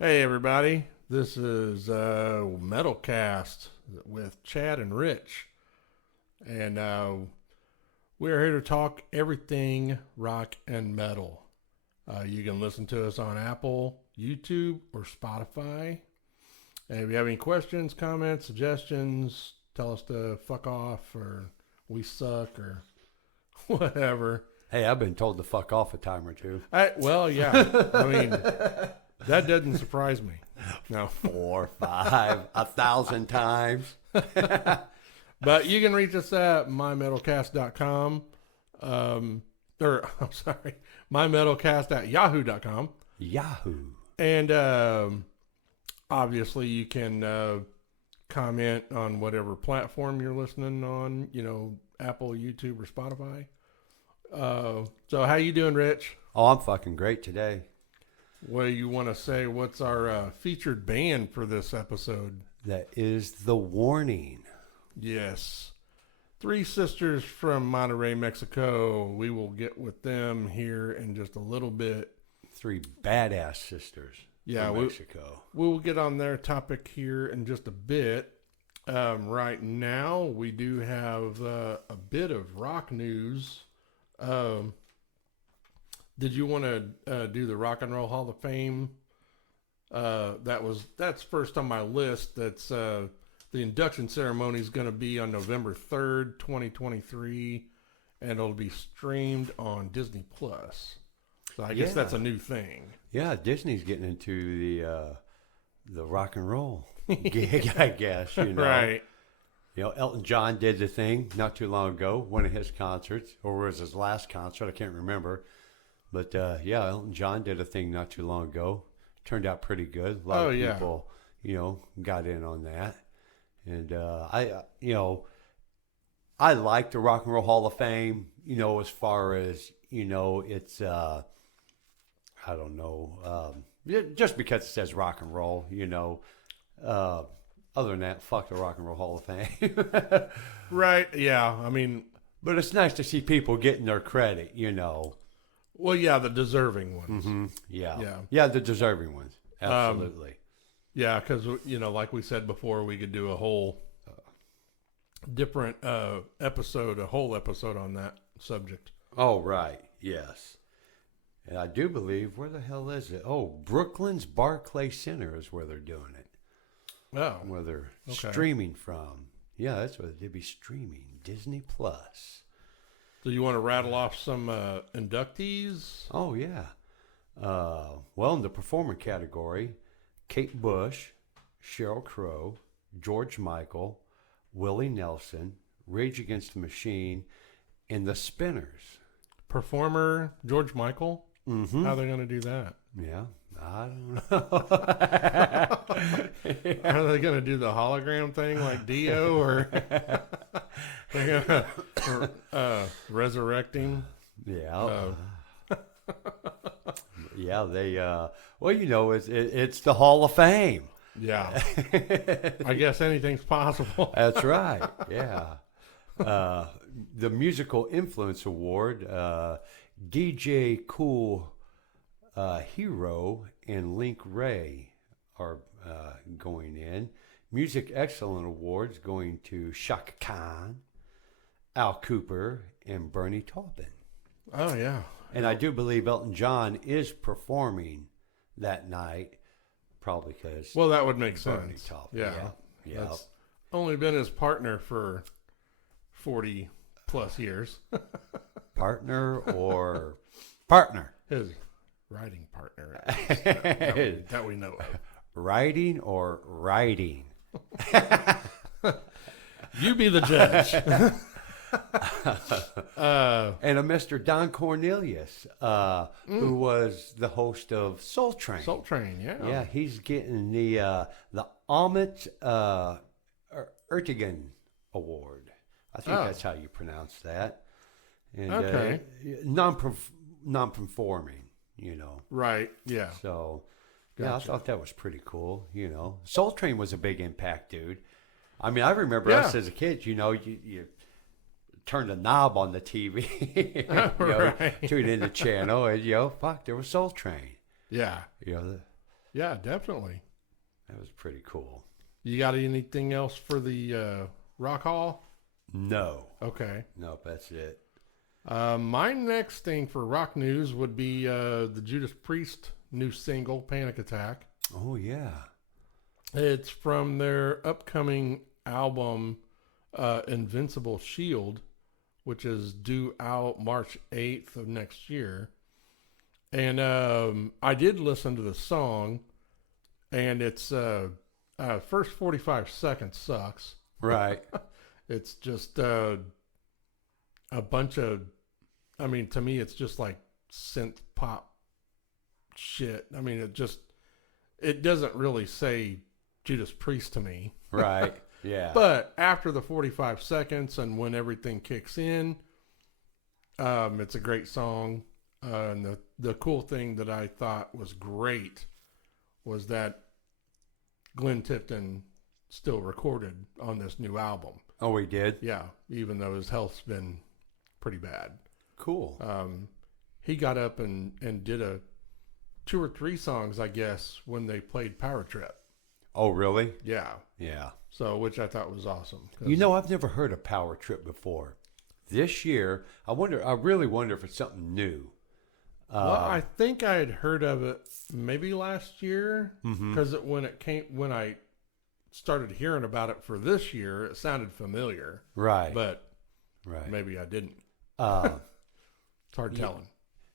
Hey everybody, this is Metalcast with Chad and Rich, and we're here to talk everything rock and metal. You can listen to us on Apple, YouTube, or Spotify. And if you have any questions, comments, suggestions, tell us to fuck off or we suck or whatever. Hey, I've been told to fuck off a time or two. Well, yeah, I mean that doesn't surprise me. No. 4, 5, 1,000 times. But you can reach us at mymetalcast.com. I'm sorry, mymetalcast at yahoo.com. Yahoo. And obviously, you can comment on whatever platform you're listening on, Apple, YouTube, or Spotify. So how you doing, Rich? Oh, I'm fucking great today. What do you want to say? What's our featured band for this episode? That is The Warning. Yes. Three sisters from Monterrey, Mexico. We will get with them here in just a little bit. 3 badass sisters from Mexico. We will get on their topic here in just a bit. Right now, we do have a bit of rock news. Did you want to do the Rock and Roll Hall of Fame? That's first on my list. That's the induction ceremony is going to be on November 3rd, 2023, and it'll be streamed on Disney Plus. So I guess that's a new thing. Yeah, Disney's getting into the rock and roll gig, I guess. Right. Elton John did the thing not too long ago, one of his concerts, or was his last concert, I can't remember. But Elton John did a thing not too long ago. Turned out pretty good. A lot of people, got in on that. And I like the Rock and Roll Hall of Fame, as far as, it's, I don't know, just because it says rock and roll, other than that, fuck the Rock and Roll Hall of Fame. Right, yeah, I mean... But it's nice to see people getting their credit, Well, yeah, the deserving ones. Mm-hmm. Yeah, the deserving ones. Absolutely. Yeah, because, like we said before, we could do a whole different episode, a whole episode on that subject. Oh, right. Yes. And I do believe, where the hell is it? Oh, Brooklyn's Barclay Center is where they're doing it. Oh. Where they're streaming from. Yeah, that's where they'd be streaming. Disney Plus. So you want to rattle off some inductees? Oh, yeah. Well, in the performer category, Kate Bush, Sheryl Crow, George Michael, Willie Nelson, Rage Against the Machine, and the Spinners. Performer George Michael? Mm-hmm. How are they going to do that? Yeah, I don't know. Are they going to do the hologram thing like Dio, or they're going to resurrecting? Yeah. Yeah, they, it's the Hall of Fame. Yeah. I guess anything's possible. That's right. Yeah. The Musical Influence Award, DJ Cool Hero and Link Ray are going in. Music Excellence Awards going to Shaka Khan, Al Cooper, and Bernie Taupin. Oh, yeah. And I do believe Elton John is performing that night, probably because... Well, that would make Bernie sense. Taupin. Yeah. Yeah. That's only been his partner for 40 plus years. Partner or partner? His writing partner. That we know of. Writing or writing? You be the judge. And a Mr. Don Cornelius, who was the host of Soul Train. Soul Train, yeah. Yeah, he's getting the Amit Ertegun Award. I think that's how you pronounce that. And, okay. Non-performing, Right, yeah. So, Gotcha. yeah, I thought that was pretty cool, Soul Train was a big impact, dude. I mean, I remember us as a kid, you turned a knob on the TV, Right. tuned in the channel, and, fuck, there was Soul Train. Yeah. Yeah, Yeah, definitely. That was pretty cool. You got anything else for the Rock Hall? No. Okay. Nope, that's it. My next thing for rock news would be the Judas Priest new single, Panic Attack. Oh, yeah. It's from their upcoming album, Invincible Shield, which is due out March 8th of next year. And I did listen to the song, and it's first 45 seconds sucks. Right. It's just a bunch of, I mean, to me, it's just like synth pop shit. I mean, it doesn't really say Judas Priest to me. Right. Yeah. But after the 45 seconds and when everything kicks in, it's a great song. And the cool thing that I thought was great was that Glenn Tipton still recorded on this new album. Oh, we did? Yeah, even though his health's been pretty bad. Cool. He got up and did 2 or 3 songs, I guess, when they played Power Trip. Oh, really? Yeah. Yeah. So, which I thought was awesome. You know, I've never heard of Power Trip before. This year, I really wonder if it's something new. Well, I think I had heard of it maybe last year because when I started hearing about it for this year, it sounded familiar. Right. But right. maybe I didn't. It's hard telling.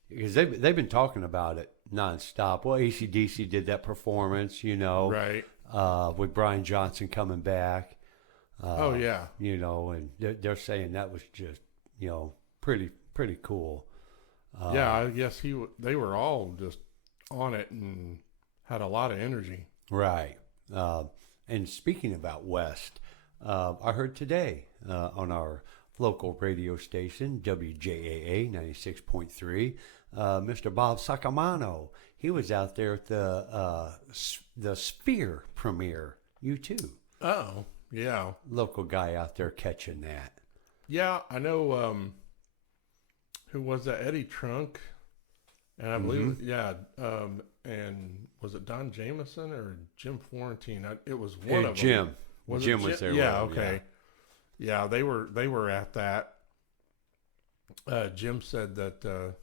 Because they've been talking about it nonstop. Well, AC/DC did that performance, you know. Right. With Brian Johnson coming back. Oh, yeah. You know, and they're saying that was just, you know, pretty cool. Yeah, I guess they were all just on it and had a lot of energy. Right. And speaking about West, I heard today on our local radio station, WJAA 96.3, Mr. Bob Sacamano. He was out there at the Sphere premiere, U2. Oh, yeah. Local guy out there catching that. Yeah, I know. Who was that? Eddie Trunk, and I believe, and was it Don Jameson or Jim Florentine? It was one of Jim. them. Was Jim it was there. Yeah, with him, okay. Yeah, they were at that. Jim said that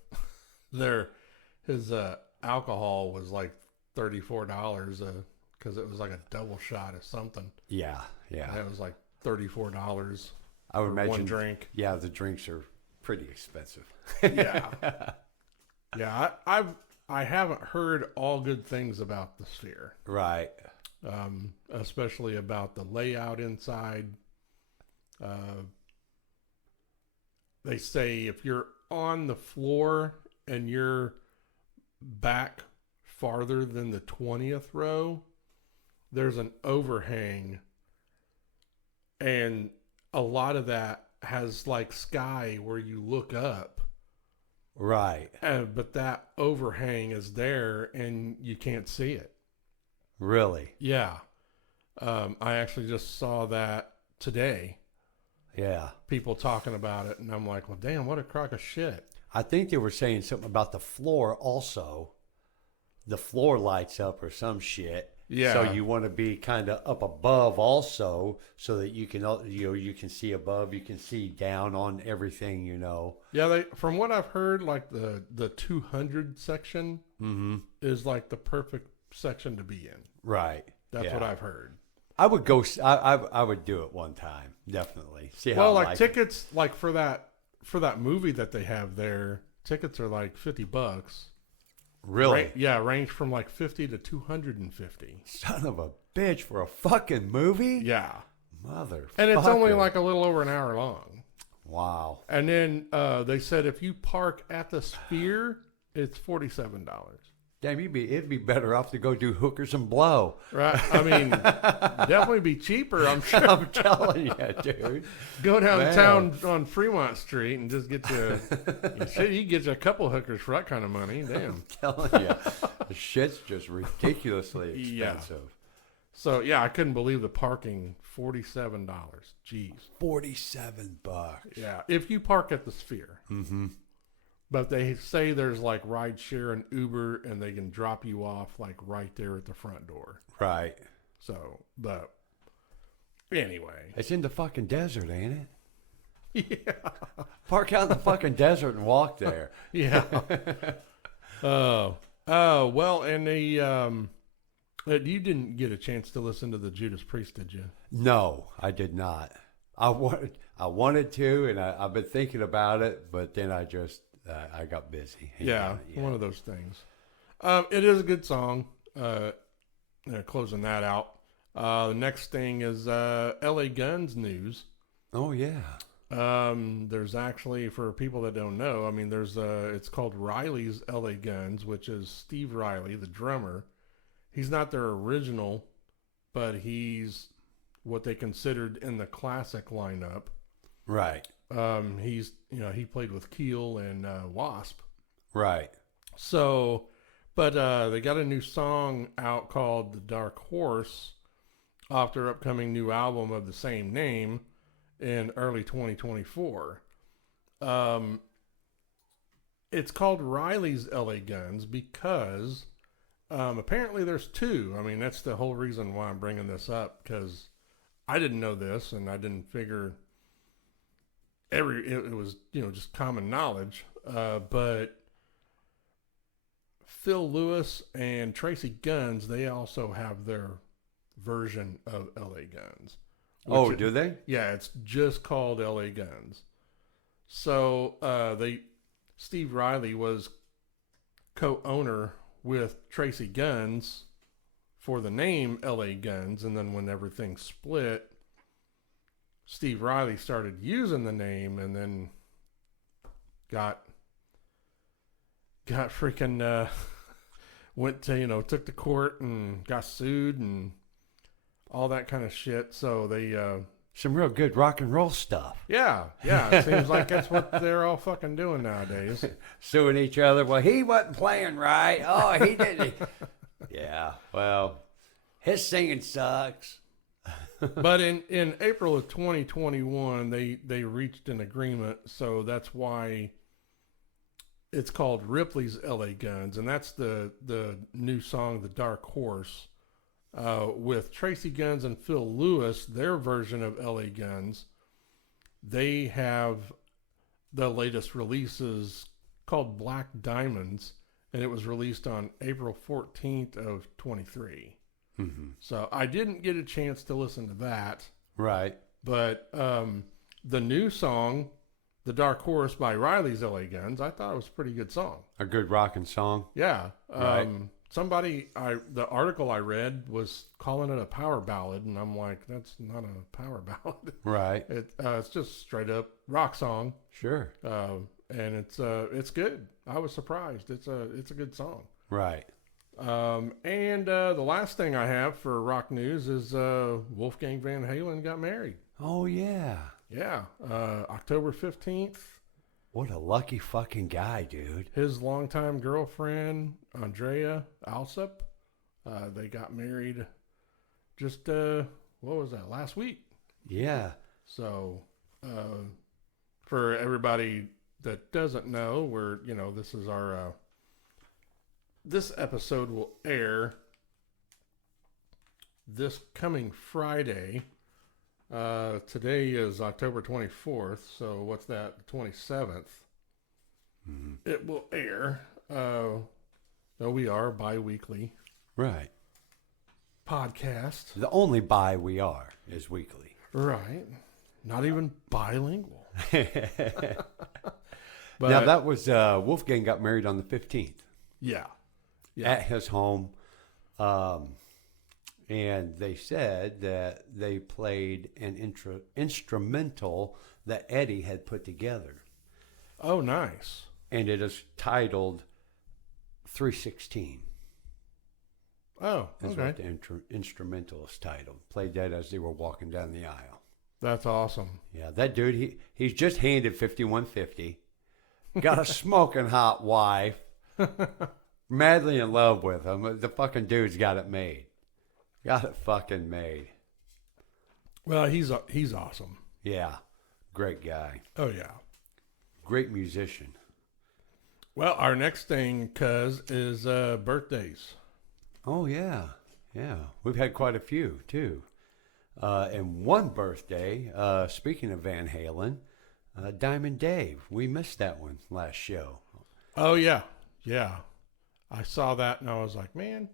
his alcohol was like $34 because it was like a double shot of something. Yeah, yeah. And it was like $34. I would for imagine one drink. Yeah, the drinks are pretty expensive. Yeah. Yeah, I haven't heard all good things about the Sphere. Right. Especially about the layout inside. They say if you're on the floor and you're back farther than the 20th row, there's an overhang, and a lot of that has like sky where you look up. Right. But that overhang is there and you can't see it. Really? Yeah. I actually just saw that today. Yeah. People talking about it, and I'm like, well, damn, what a crock of shit. I think they were saying something about the floor also. The floor lights up or some shit. Yeah. So you want to be kind of up above also, so that you can you can see above, you can see down on everything, you know. Yeah, from what I've heard, like the 200 section is like the perfect section to be in. Right. That's what I've heard. I would go. I would do it one time, definitely. See how. Well, I like tickets, like for that movie that they have there, tickets are like $50. Really? Range from like 50 to 250. Son of a bitch for a fucking movie. Yeah, mother. And it's only like a little over an hour long. Wow. And then they said if you park at the Sphere, it's $47. Damn, it'd be better off to go do hookers and blow. Right. I mean, definitely be cheaper, I'm sure. I'm telling you, dude. Go downtown on Fremont Street and just get you you get you a couple hookers for that kind of money. Damn. I'm telling you. The shit's just ridiculously expensive. Yeah. So, yeah, I couldn't believe the parking, $47. Jeez. $47. Yeah, if you park at the Sphere. Mm-hmm. But they say there's like rideshare and Uber, and they can drop you off like right there at the front door. Right. So, but anyway, It's in the fucking desert, ain't it? yeah, Park out in the fucking desert and walk there. yeah. Well, and you didn't get a chance to listen to the Judas Priest, did you? No, I did not. I wanted to, and I've been thinking about it, but then I just I got busy. Yeah, one of those things. It is a good song. Closing that out. The next thing is L.A. Guns news. Oh yeah. There's actually, for people that don't know, I mean, it's called Riley's L.A. Guns, which is Steve Riley, the drummer. He's not their original, but he's what they considered in the classic lineup. Right. He played with Keel and Wasp. Right. So, but they got a new song out called The Dark Horse off their upcoming new album of the same name in early 2024. It's called Riley's LA Guns because apparently there's two. I mean, that's the whole reason why I'm bringing this up, because I didn't know this, and I didn't figure it was, just common knowledge. But Phil Lewis and Tracy Guns, they also have their version of LA Guns. Oh, do they? Yeah, it's just called LA Guns. So Steve Riley was co-owner with Tracy Guns for the name LA Guns, and then when everything split, Steve Riley started using the name, and then got freaking went to took to court and got sued and all that kind of shit. So they Some real good rock and roll stuff. yeah, it seems like that's what they're all fucking doing nowadays. Suing each other. Well, he wasn't playing right. Oh, he didn't. Yeah. Well, his singing sucks. But in April of 2021, they reached an agreement, so that's why it's called Ripley's LA Guns, and that's the new song, The Dark Horse, with Tracy Guns and Phil Lewis, their version of LA Guns. They have the latest releases called Black Diamonds, and it was released on April 14th of 23. Mm-hmm. So I didn't get a chance to listen to that. Right. But the new song, The Dark Horse by Riley's LA Guns, I thought it was a pretty good song. A good rocking song. Yeah. Right. The article I read was calling it a power ballad, and I'm like, that's not a power ballad. Right. It's just straight up rock song. Sure. And it's good. I was surprised. It's a good song. Right. And the last thing I have for rock news is Wolfgang Van Halen got married. Oh, yeah. Yeah, October 15th. What a lucky fucking guy, dude. His longtime girlfriend, Andrea Alsop, they got married just, what was that, last week? Yeah. So, for everybody that doesn't know, this is our, this episode will air this coming Friday. Today is October 24th, so what's that, the 27th? Mm-hmm. It will air. We are bi-weekly Right. podcast. The only buy we are is weekly. Right. Not even bilingual. But, Now, that was Wolfgang got married on the 15th. Yeah. At his home. And they said that they played an instrumental that Eddie had put together. Oh, nice. And it is titled 316. Oh, Is okay. what the instrumental is titled. Played that as they were walking down the aisle. That's awesome. Yeah, that dude, he's just handed 5150. Got a smoking hot wife. Madly in love with him. The fucking dude's got it made. Got it fucking made. Well, he's awesome. Yeah. Great guy. Oh, yeah. Great musician. Well, our next thing, cuz, is birthdays. Oh yeah, yeah. We've had quite a few too. And one birthday. Speaking of Van Halen, Diamond Dave. We missed that one last show. Oh yeah, yeah. I saw that and I was like, man,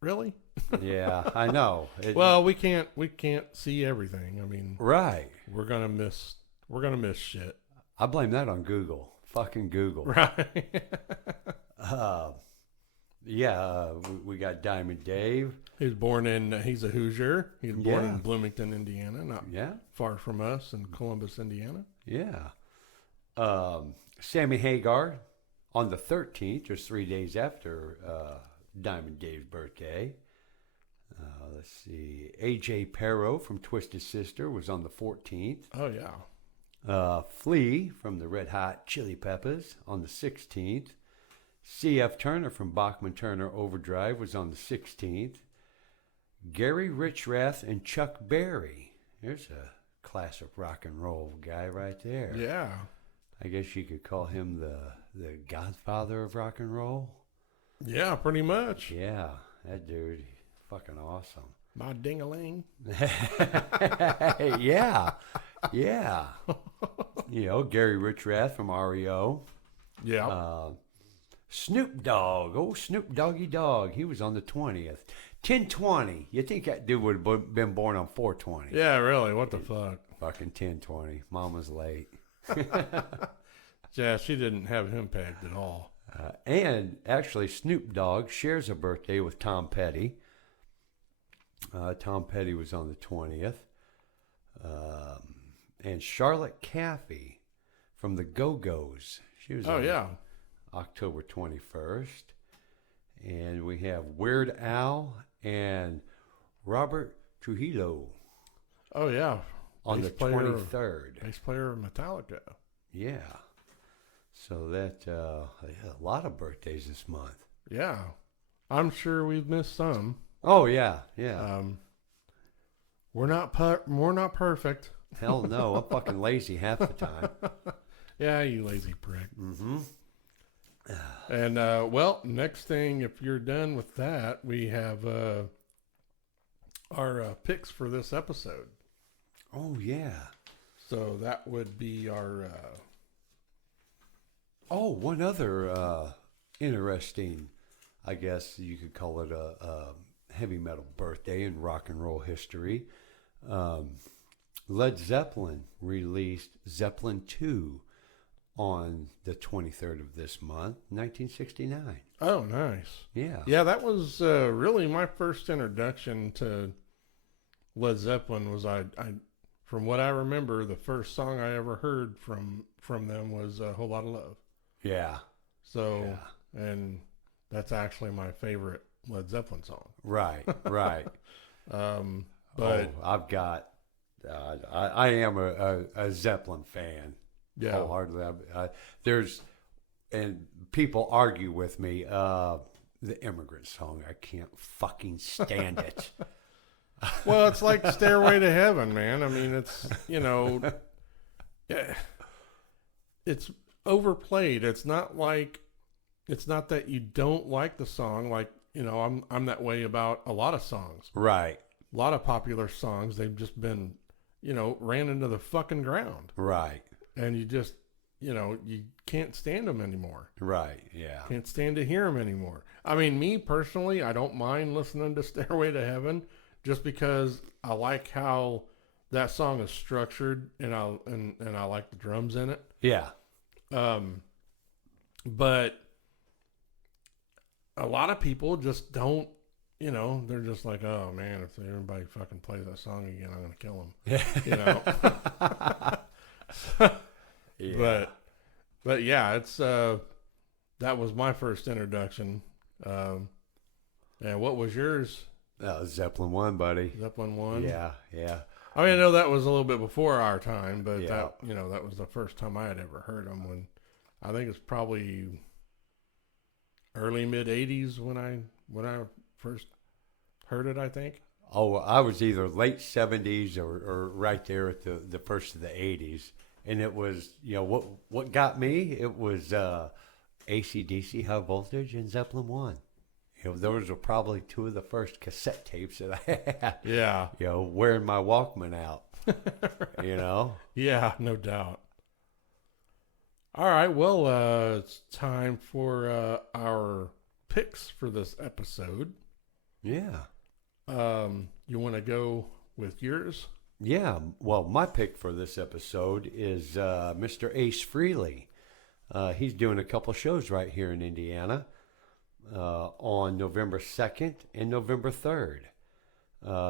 really? Yeah, I know. Well, we can't see everything. I mean, Right. we're gonna miss shit. I blame that on Google. Fucking Google. Right. Uh, yeah, we got Diamond Dave. He's a Hoosier. He was born Yeah. in Bloomington, Indiana, not Yeah, far from us in Columbus, Indiana. yeah. Sammy Hagar on the 13th, just 3 days after Diamond Dave's birthday. Let's see. AJ Perro from Twisted Sister was on the 14th. Oh yeah. Flea from the Red Hot Chili Peppers on the 16th. C.F. Turner from Bachman Turner Overdrive was on the 16th. Gary Richrath and Chuck Berry. There's a classic rock and roll guy right there. Yeah. I guess you could call him the godfather of rock and roll. Yeah, pretty much. Yeah, that dude, fucking awesome. My ding-a-ling. Yeah, yeah. Gary Richrath from REO. Yeah. Snoop Dogg, Snoop Doggy Dogg. He was on the 20th. 1020. You think that dude would have been born on 420? Yeah, really. What the fuck? Fucking 1020. Mama's late. Yeah, she didn't have him pegged at all. And actually, Snoop Dogg shares a birthday with Tom Petty. Tom Petty was on the 20th. And Charlotte Caffey from the Go-Go's. She was Oh on yeah. October 21st. And we have Weird Al and Robert Trujillo Oh yeah. on Bass the player- 23rd. Bass player of Metallica. Yeah. So that, a lot of birthdays this month. Yeah. I'm sure we've missed some. Oh, yeah, yeah. We're not perfect. Hell no, I'm fucking lazy half the time. Yeah, you lazy prick. Mm-hmm. And well, next thing, if you're done with that, we have our picks for this episode. Oh, yeah. So that would be our. Oh, one other interesting, I guess you could call it a heavy metal birthday in rock and roll history. Led Zeppelin released Zeppelin 2 on the 23rd of this month, 1969. Oh, nice. Yeah. Yeah, that was really my first introduction to Led Zeppelin. Was I from what I remember, the first song I ever heard from them was "A Whole Lot of Love." Yeah. So, Yeah. and that's actually my favorite Led Zeppelin song. Right, right. But I've got, I am a Zeppelin fan. yeah, Wholeheartedly. And people argue with me, the Immigrant Song, I can't fucking stand it. well, it's like Stairway to Heaven, man. I mean, it's yeah, it's overplayed. It's not that you don't like the song. Like, I'm that way about a lot of songs. Right, A lot of popular songs, they've just been, ran into the fucking ground. right, And you just, you can't stand them anymore. right, yeah. Can't stand to hear them anymore. I mean, me personally, I don't mind listening to Stairway to Heaven just because I like how that song is structured and I like the drums in it. Yeah, But a lot of people just don't, they're just like, oh man, if everybody fucking plays that song again, I'm going to kill them. yeah. But yeah, it's, that was my first introduction. And what was yours? Zeppelin 1, buddy. Zeppelin 1? Yeah, yeah. I mean, I know that was a little bit before our time, but Yeah. that was the first time I had ever heard them. When I think it's probably early mid '80s when I first heard it. I think. Oh, I was either late 70s or right there at the first of the 80s. And it was, what got me, it was AC/DC, High Voltage, and Zeppelin 1. Those were probably two of the first cassette tapes that I had. Yeah. Wearing my Walkman out. Yeah, no doubt. All right, well, it's time for our picks for this episode. Yeah. You want to go with yours? Yeah. Well, my pick for this episode is Mr. Ace Frehley. He's doing a couple shows right here in Indiana on November 2nd and November 3rd.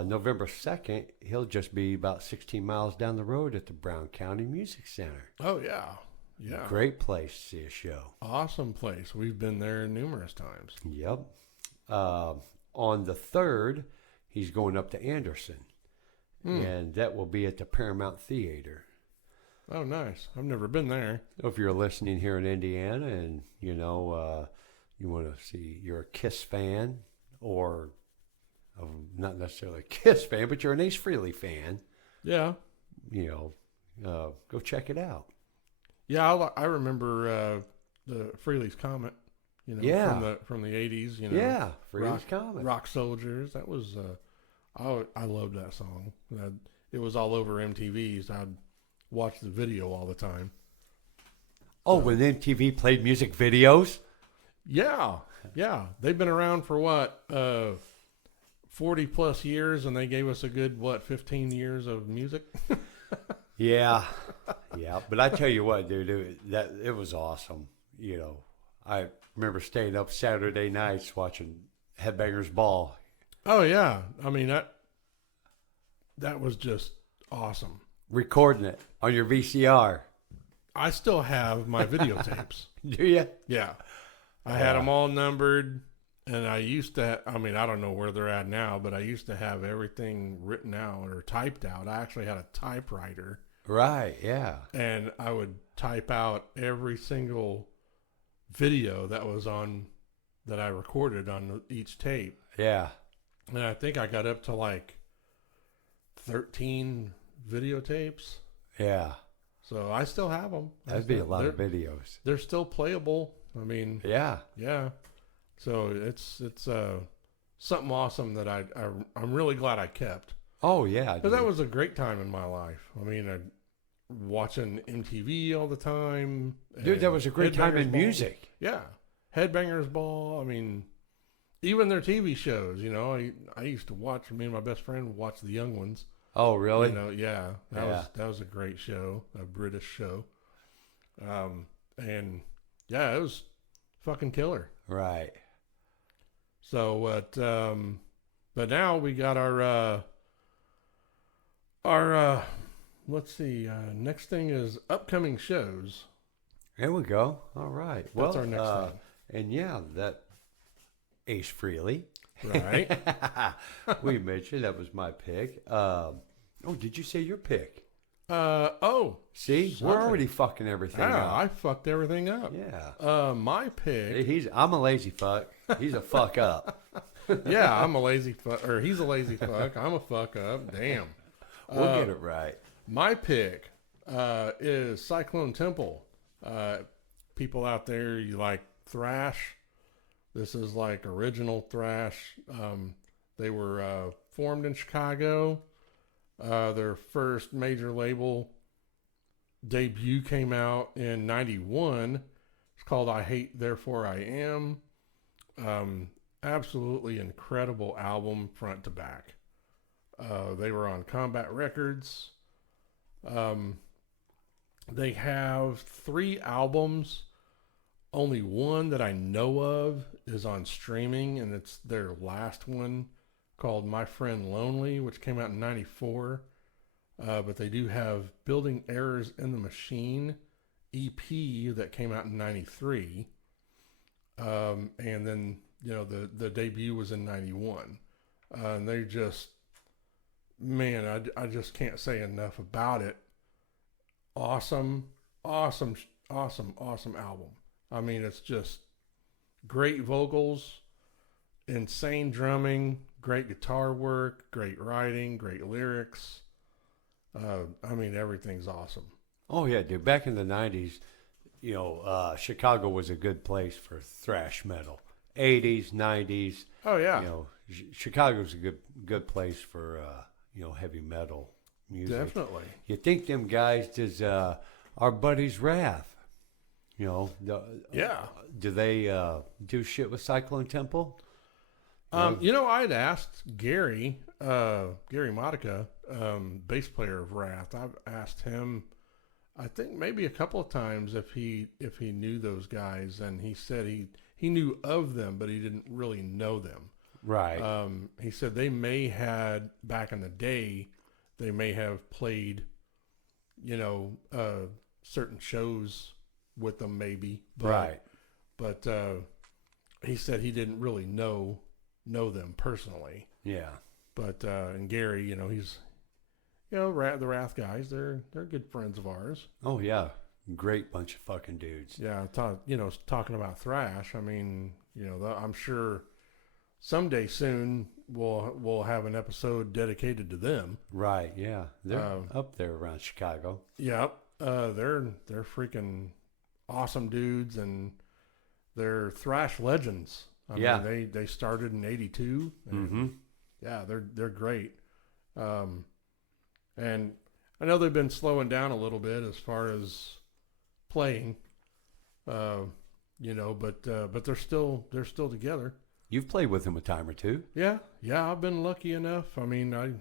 November 2nd, he'll just be about 16 miles down the road at the Brown County Music Center. Oh, yeah. Yeah. Great place to see a show. Awesome place. We've been there numerous times. Yep. On the 3rd, he's going up to Anderson. And that will be at the Paramount Theater. Oh, nice. I've never been there. If you're listening here in Indiana and, you want to see, you're a Kiss fan or not necessarily a Kiss fan, but you're an Ace Frehley fan, Yeah. Go check it out. Yeah, I remember the Frehley's Comet, Yeah. from the 80s, Yeah, Frehley's Comet. Rock Soldiers. That was, I loved that song. It was all over MTV's. I'd watch the video all the time. Oh, when MTV played music videos? Yeah, yeah. They've been around for what, 40 plus years, and they gave us a good, 15 years of music? Yeah. Yeah. But I tell you what, dude, it was awesome. I remember staying up Saturday nights watching Headbangers Ball. Oh, yeah. I mean, that was just awesome. Recording it on your VCR. I still have my videotapes. Do you? Yeah. I had them all numbered, and I used to, I don't know where they're at now, but I used to have everything written out or typed out. I actually had a typewriter. Right, yeah. And I would type out every single video that I recorded on each tape. Yeah. And I think I got up to like 13 videotapes. Yeah. So I still have them. That'd be a lot of videos. They're still playable. Yeah. Yeah. So it's something awesome that I'm really glad I kept. Oh, yeah. Because that was a great time in my life. Watching MTV all the time. Dude, that was a great time in music. Yeah. Headbangers Ball. Even their TV shows, I used to watch, me and my best friend would watch The Young Ones. Oh, really? Yeah. That was a great show, a British show. And yeah, it was fucking killer. Right. So but now we got our let's see, next thing is upcoming shows. There we go. All right. That's our next thing. And yeah, that Ace Frehley. Right. We mentioned that was my pick. Did you say your pick? See, something. we're already fucking everything up. I fucked everything up. Yeah. My pick. I'm a lazy fuck. He's a fuck up. Yeah, I'm a lazy fuck, or he's a lazy fuck. I'm a fuck up. Damn. We'll get it right. My pick is Cyclone Temple. People out there, you like thrash? This is like original thrash. They were formed in Chicago. Their first major label debut came out in 91. It's called I Hate, Therefore I Am. Absolutely incredible album front to back. They were on Combat Records. They have 3 albums. Only one that I know of is on streaming, and it's their last one called My Friend Lonely, which came out in 94. But they do have Building Errors in the Machine EP that came out in 93. And then, the debut was in 91. And they just, man, I just can't say enough about it. Awesome album. It's just great vocals, insane drumming, great guitar work, great writing, great lyrics. Everything's awesome. Oh, yeah, dude. Back in the 90s, Chicago was a good place for thrash metal. 80s, 90s. Oh yeah, Chicago's a good place for heavy metal music. definitely. You think them guys does our buddies Wrath? Yeah. Do they do shit with Cyclone Temple? I'd asked Gary Modica, bass player of Wrath. I've asked him, I think maybe a couple of times if he knew those guys, and he said he knew of them, but he didn't really know them. Right. He said they may had back in the day, they may have played, certain shows with them maybe. But, right. But he said he didn't really know them personally. Yeah. But and Gary, he's the Wrath guys. They're good friends of ours. Oh yeah, great bunch of fucking dudes. Yeah, talking about thrash. I mean, I'm sure someday soon we'll have an episode dedicated to them. Right. Yeah, they're up there around Chicago. Yep. They're freaking awesome dudes, and they're thrash legends. I mean, they started in '82. Mm-hmm. Yeah, they're great. And I know they've been slowing down a little bit as far as playing, but they're still together. You've played with them a time or two. Yeah, I've been lucky enough. I mean, I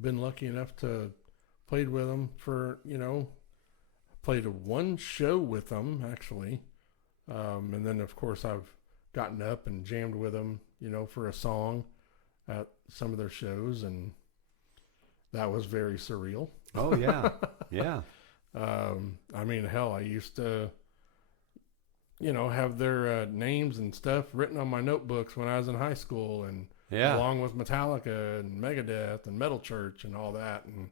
been lucky enough to played with them for played one show with them actually, and then of course I've gotten up and jammed with them, for a song at some of their shows, and that was very surreal. Oh yeah, yeah. I mean, hell, I used to, have their names and stuff written on my notebooks when I was in high school, and along with Metallica and Megadeth and Metal Church and all that, and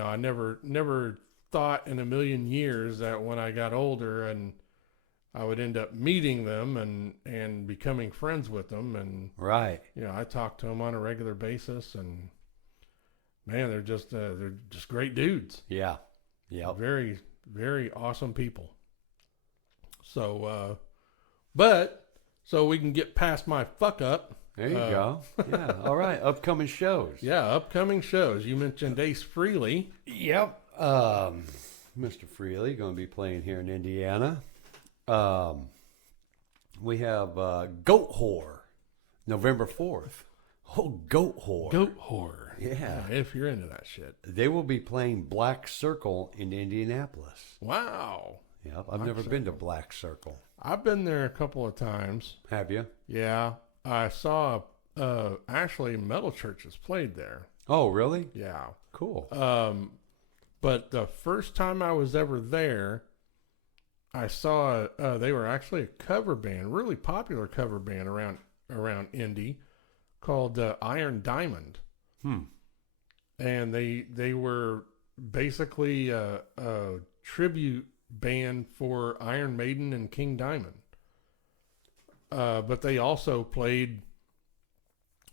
I never thought in a million years that when I got older and I would end up meeting them and becoming friends with them, and right. I talk to them on a regular basis, and man, they're just great dudes. Yeah, yeah. Very, very awesome people. So, so we can get past my fuck up. There you go. Yeah. All right. Upcoming shows. Yeah, upcoming shows. You mentioned Ace Frehley. Yep. Mr. Frehley going to be playing here in Indiana. We have Goat Whore, November 4th. Oh, Goat Whore. Goat Whore. Yeah. If you're into that shit. They will be playing Black Circle in Indianapolis. Wow. Yep. I've never been to Black Circle. I've been there a couple of times. Have you? Yeah. I saw actually Metal Churches played there. Oh, really? Yeah. Cool. But the first time I was ever there, I saw they were actually a cover band, really popular cover band around Indy, called Iron Diamond. And they were basically a tribute band for Iron Maiden and King Diamond. But they also played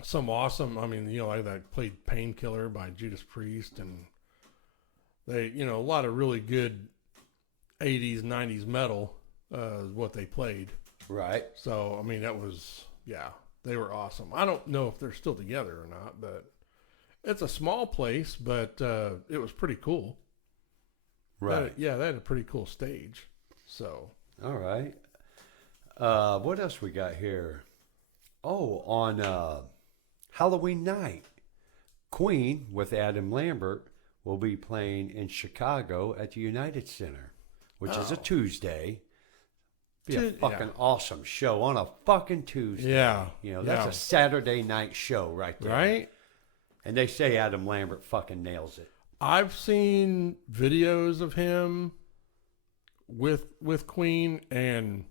some awesome, they played Painkiller by Judas Priest, and they, a lot of really good 80s, 90s metal is what they played. Right. So, that was, they were awesome. I don't know if they're still together or not, but it's a small place, but it was pretty cool. Right. They had a pretty cool stage. So. All right. What else we got here? Oh, on Halloween night, Queen with Adam Lambert will be playing in Chicago at the United Center, which is a Tuesday. Be a fucking awesome show on a fucking Tuesday. Yeah. That's a Saturday night show right there. Right? And they say Adam Lambert fucking nails it. I've seen videos of him with Queen, and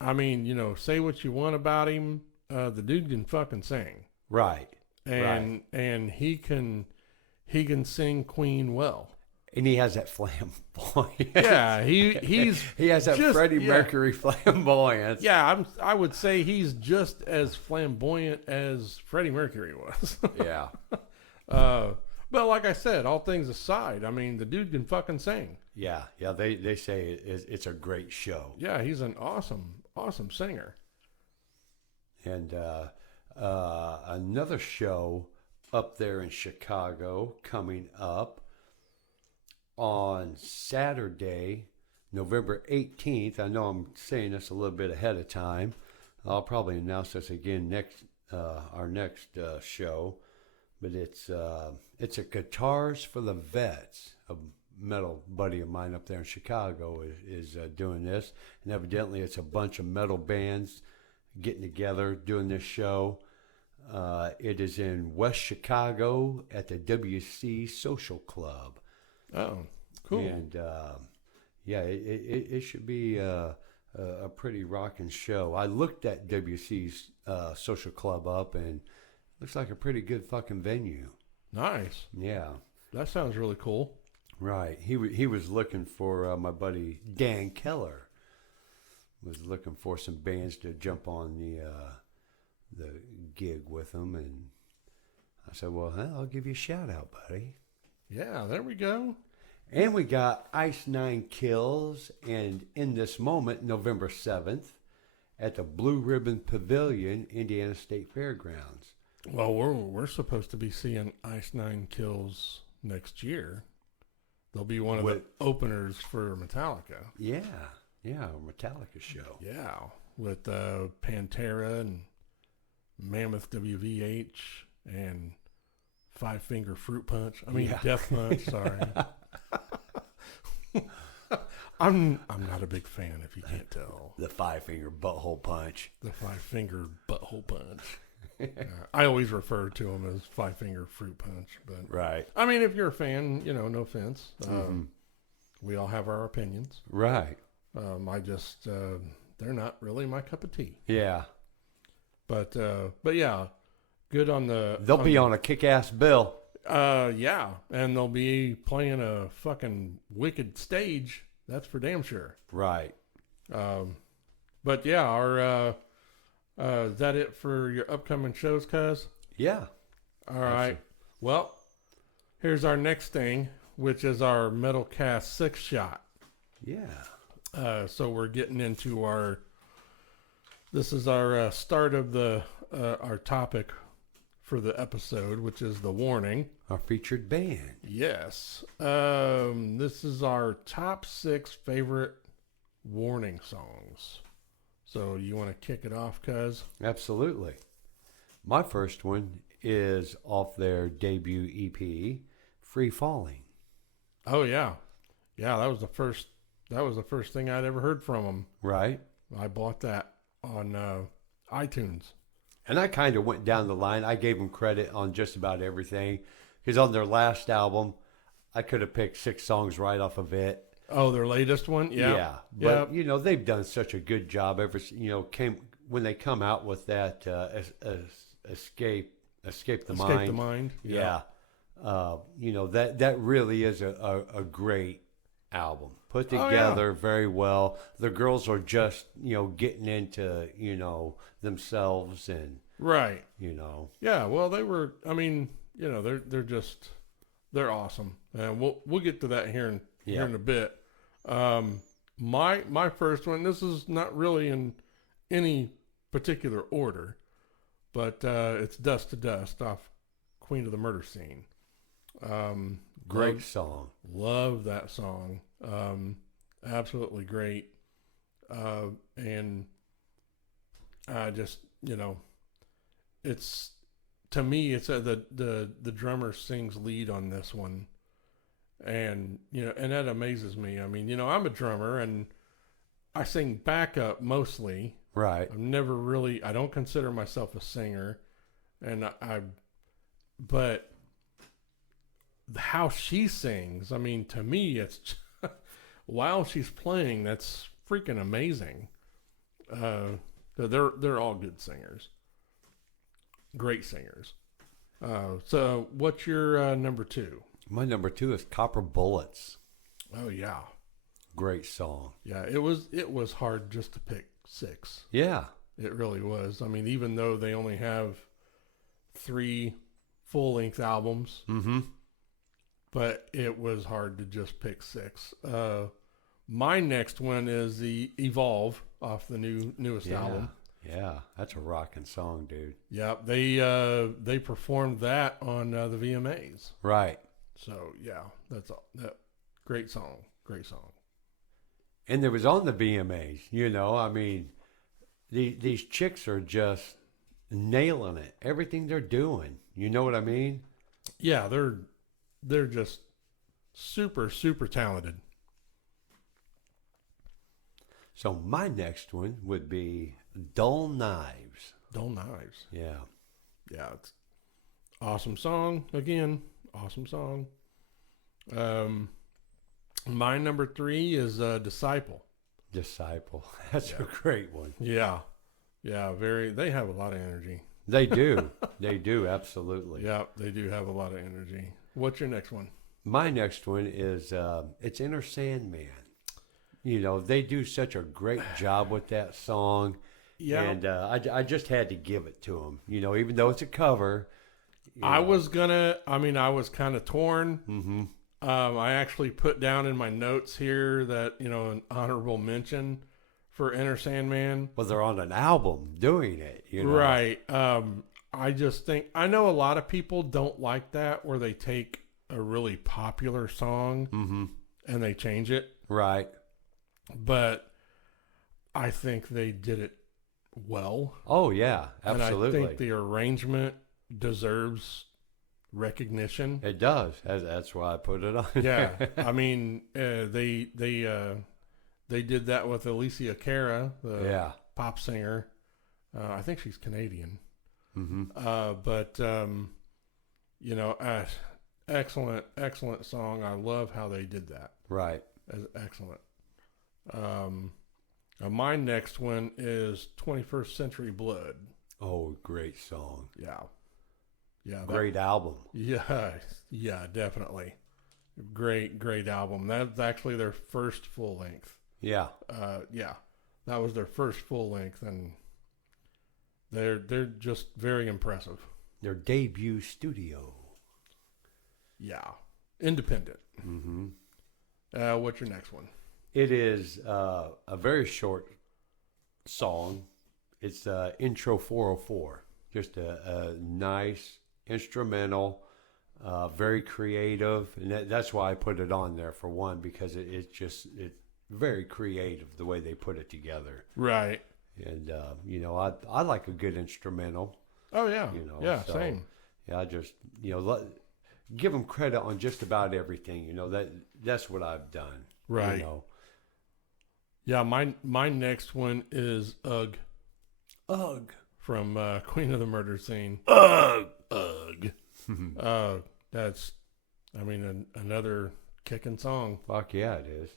say what you want about him, the dude can fucking sing. Right. And he can sing Queen well. And he has that flamboyance. Yeah, he has that Freddie Mercury flamboyance. Yeah, I would say he's just as flamboyant as Freddie Mercury was. Yeah. But like I said, all things aside, the dude can fucking sing. Yeah, yeah. They say it's a great show. Yeah, he's an awesome singer. And another show up there in Chicago coming up on Saturday, November 18th. I know I'm saying this a little bit ahead of time. I'll probably announce this again next our next show, but it's a Guitars for the Vets. A metal buddy of mine up there in Chicago is doing this, and evidently it's a bunch of metal bands getting together doing this show. It is in West Chicago at the WC Social Club. Oh, cool. And yeah, it should be a pretty rocking show. I looked at WC's Social Club up, and looks like a pretty good fucking venue. Nice. Yeah. That sounds really cool. Right. He was looking for my buddy Dan Keller. Was looking for some bands to jump on the gig with him, and I said, "Well, I'll give you a shout out, buddy." Yeah, there we go. And we got Ice Nine Kills, and in this moment, November 7th, at the Blue Ribbon Pavilion, Indiana State Fairgrounds. Well, we're supposed to be seeing Ice Nine Kills next year. They'll be one of the openers for Metallica. Yeah, a Metallica show. Yeah, with Pantera and Mammoth WVH and Five Finger Fruit Punch. I mean, Death Punch. Sorry. I'm not a big fan, if you can't tell. The Five Finger Butthole Punch. The Five Finger Butthole Punch. I always refer to them as Five Finger Fruit Punch, but right. I mean, if you're a fan, no offense. We all have our opinions. Right. I just they're not really my cup of tea. Yeah. But yeah, good on the. They'll be on a kick-ass bill. Yeah, and they'll be playing a fucking wicked stage. That's for damn sure. Right. But yeah, our is that it for your upcoming shows, cuz? Yeah. All right. Well, here's our next thing, which is our Metalcast 6 shot. Yeah. So we're getting into this is our start of our topic for the episode, which is the warning. Our featured band. Yes. This is our top 6 favorite warning songs. So you want to kick it off, cuz? Absolutely. My first one is off their debut EP, Free Falling. Oh yeah. Yeah, that was the first thing I'd ever heard from them. Right. I bought that on iTunes. And I kind of went down the line. I gave them credit on just about everything. Because on their last album, I could have picked 6 songs right off of it. Oh, their latest one? Yeah. Yeah. But, they've done such a good job when they come out with that Escape the Mind. Escape the Mind. Yeah. That really is a great album. Put together very well. The girls are just, getting into, themselves and right. Yeah, well, they were, they're awesome. And we'll get to that here in a bit. My first one, this is not really in any particular order, but it's Dust to Dust off Queen of the Murder Scene. Great song. Love that song. Absolutely great. And I just, it's, to me, it's the drummer sings lead on this one. And, and that amazes me. I mean, I'm a drummer and I sing backup mostly. Right. I don't consider myself a singer. And but how she sings, I mean, to me, it's while she's playing, that's freaking amazing. They're all good singers, great singers. So what's your number 2? My number 2 is Copper Bullets. Oh yeah, great song. Yeah, it was hard just to pick 6. Yeah, it really was. I mean, even though they only have 3 full-length albums. Mm-hmm. but it was hard to just pick 6. My next one is the Evolve off the newest album. Yeah, that's a rocking song, dude. Yep, they performed that on the VMAs. Right. So yeah, that great song, great song. And there was on the VMAs, you know, I mean, these chicks are just nailing it. Everything they're doing. You know what I mean? Yeah, they're just super talented. So my next one would be Dull Knives. Dull Knives. Yeah. Yeah, it's awesome song. Again, awesome song. My number 3 is Disciple. Disciple. That's a great one. Yeah. Yeah, they have a lot of energy. They do. They do, absolutely. Yeah, they do have a lot of energy. What's your next one? My next one is it's Inner Sandman. You know, they do such a great job with that song. Yeah. And I just had to give it to them. You know, even though it's a cover. I was kind of torn. Mm-hmm. I actually put down in my notes here that, an honorable mention for Inner Sandman. Well, they're on an album doing it, you know. Right. I just think, I know a lot of people don't like that, where they take a really popular song and they change it. Right. But I think they did it well. Oh, yeah, absolutely. And I think the arrangement deserves recognition. It does. That's why I put it on. Yeah. I mean, they did that with Alicia Cara, the pop singer. I think she's Canadian. Mm-hmm. But excellent song. I love how they did that. Right. Excellent. My next one is 21st Century Blood. Oh, great song. Yeah. Yeah. Great album. Yeah. Yeah, definitely. Great album. That's actually their first full length. Yeah. Yeah. That was their first full length, and they're just very impressive. Their debut studio. Yeah. Independent. Mm-hmm. What's your next one? It is a very short song. It's Intro 404. Just a nice instrumental, very creative. And that's why I put it on there, for one, because it's very creative the way they put it together. Right. And, I like a good instrumental. Oh, yeah. Yeah, so, same. Yeah, I just, give them credit on just about everything. That's what I've done. Right. Yeah, my next one is Ugh. Ugh. From Queen of the Murder Scene. Ugh. That's, another kicking song. Fuck yeah, it is.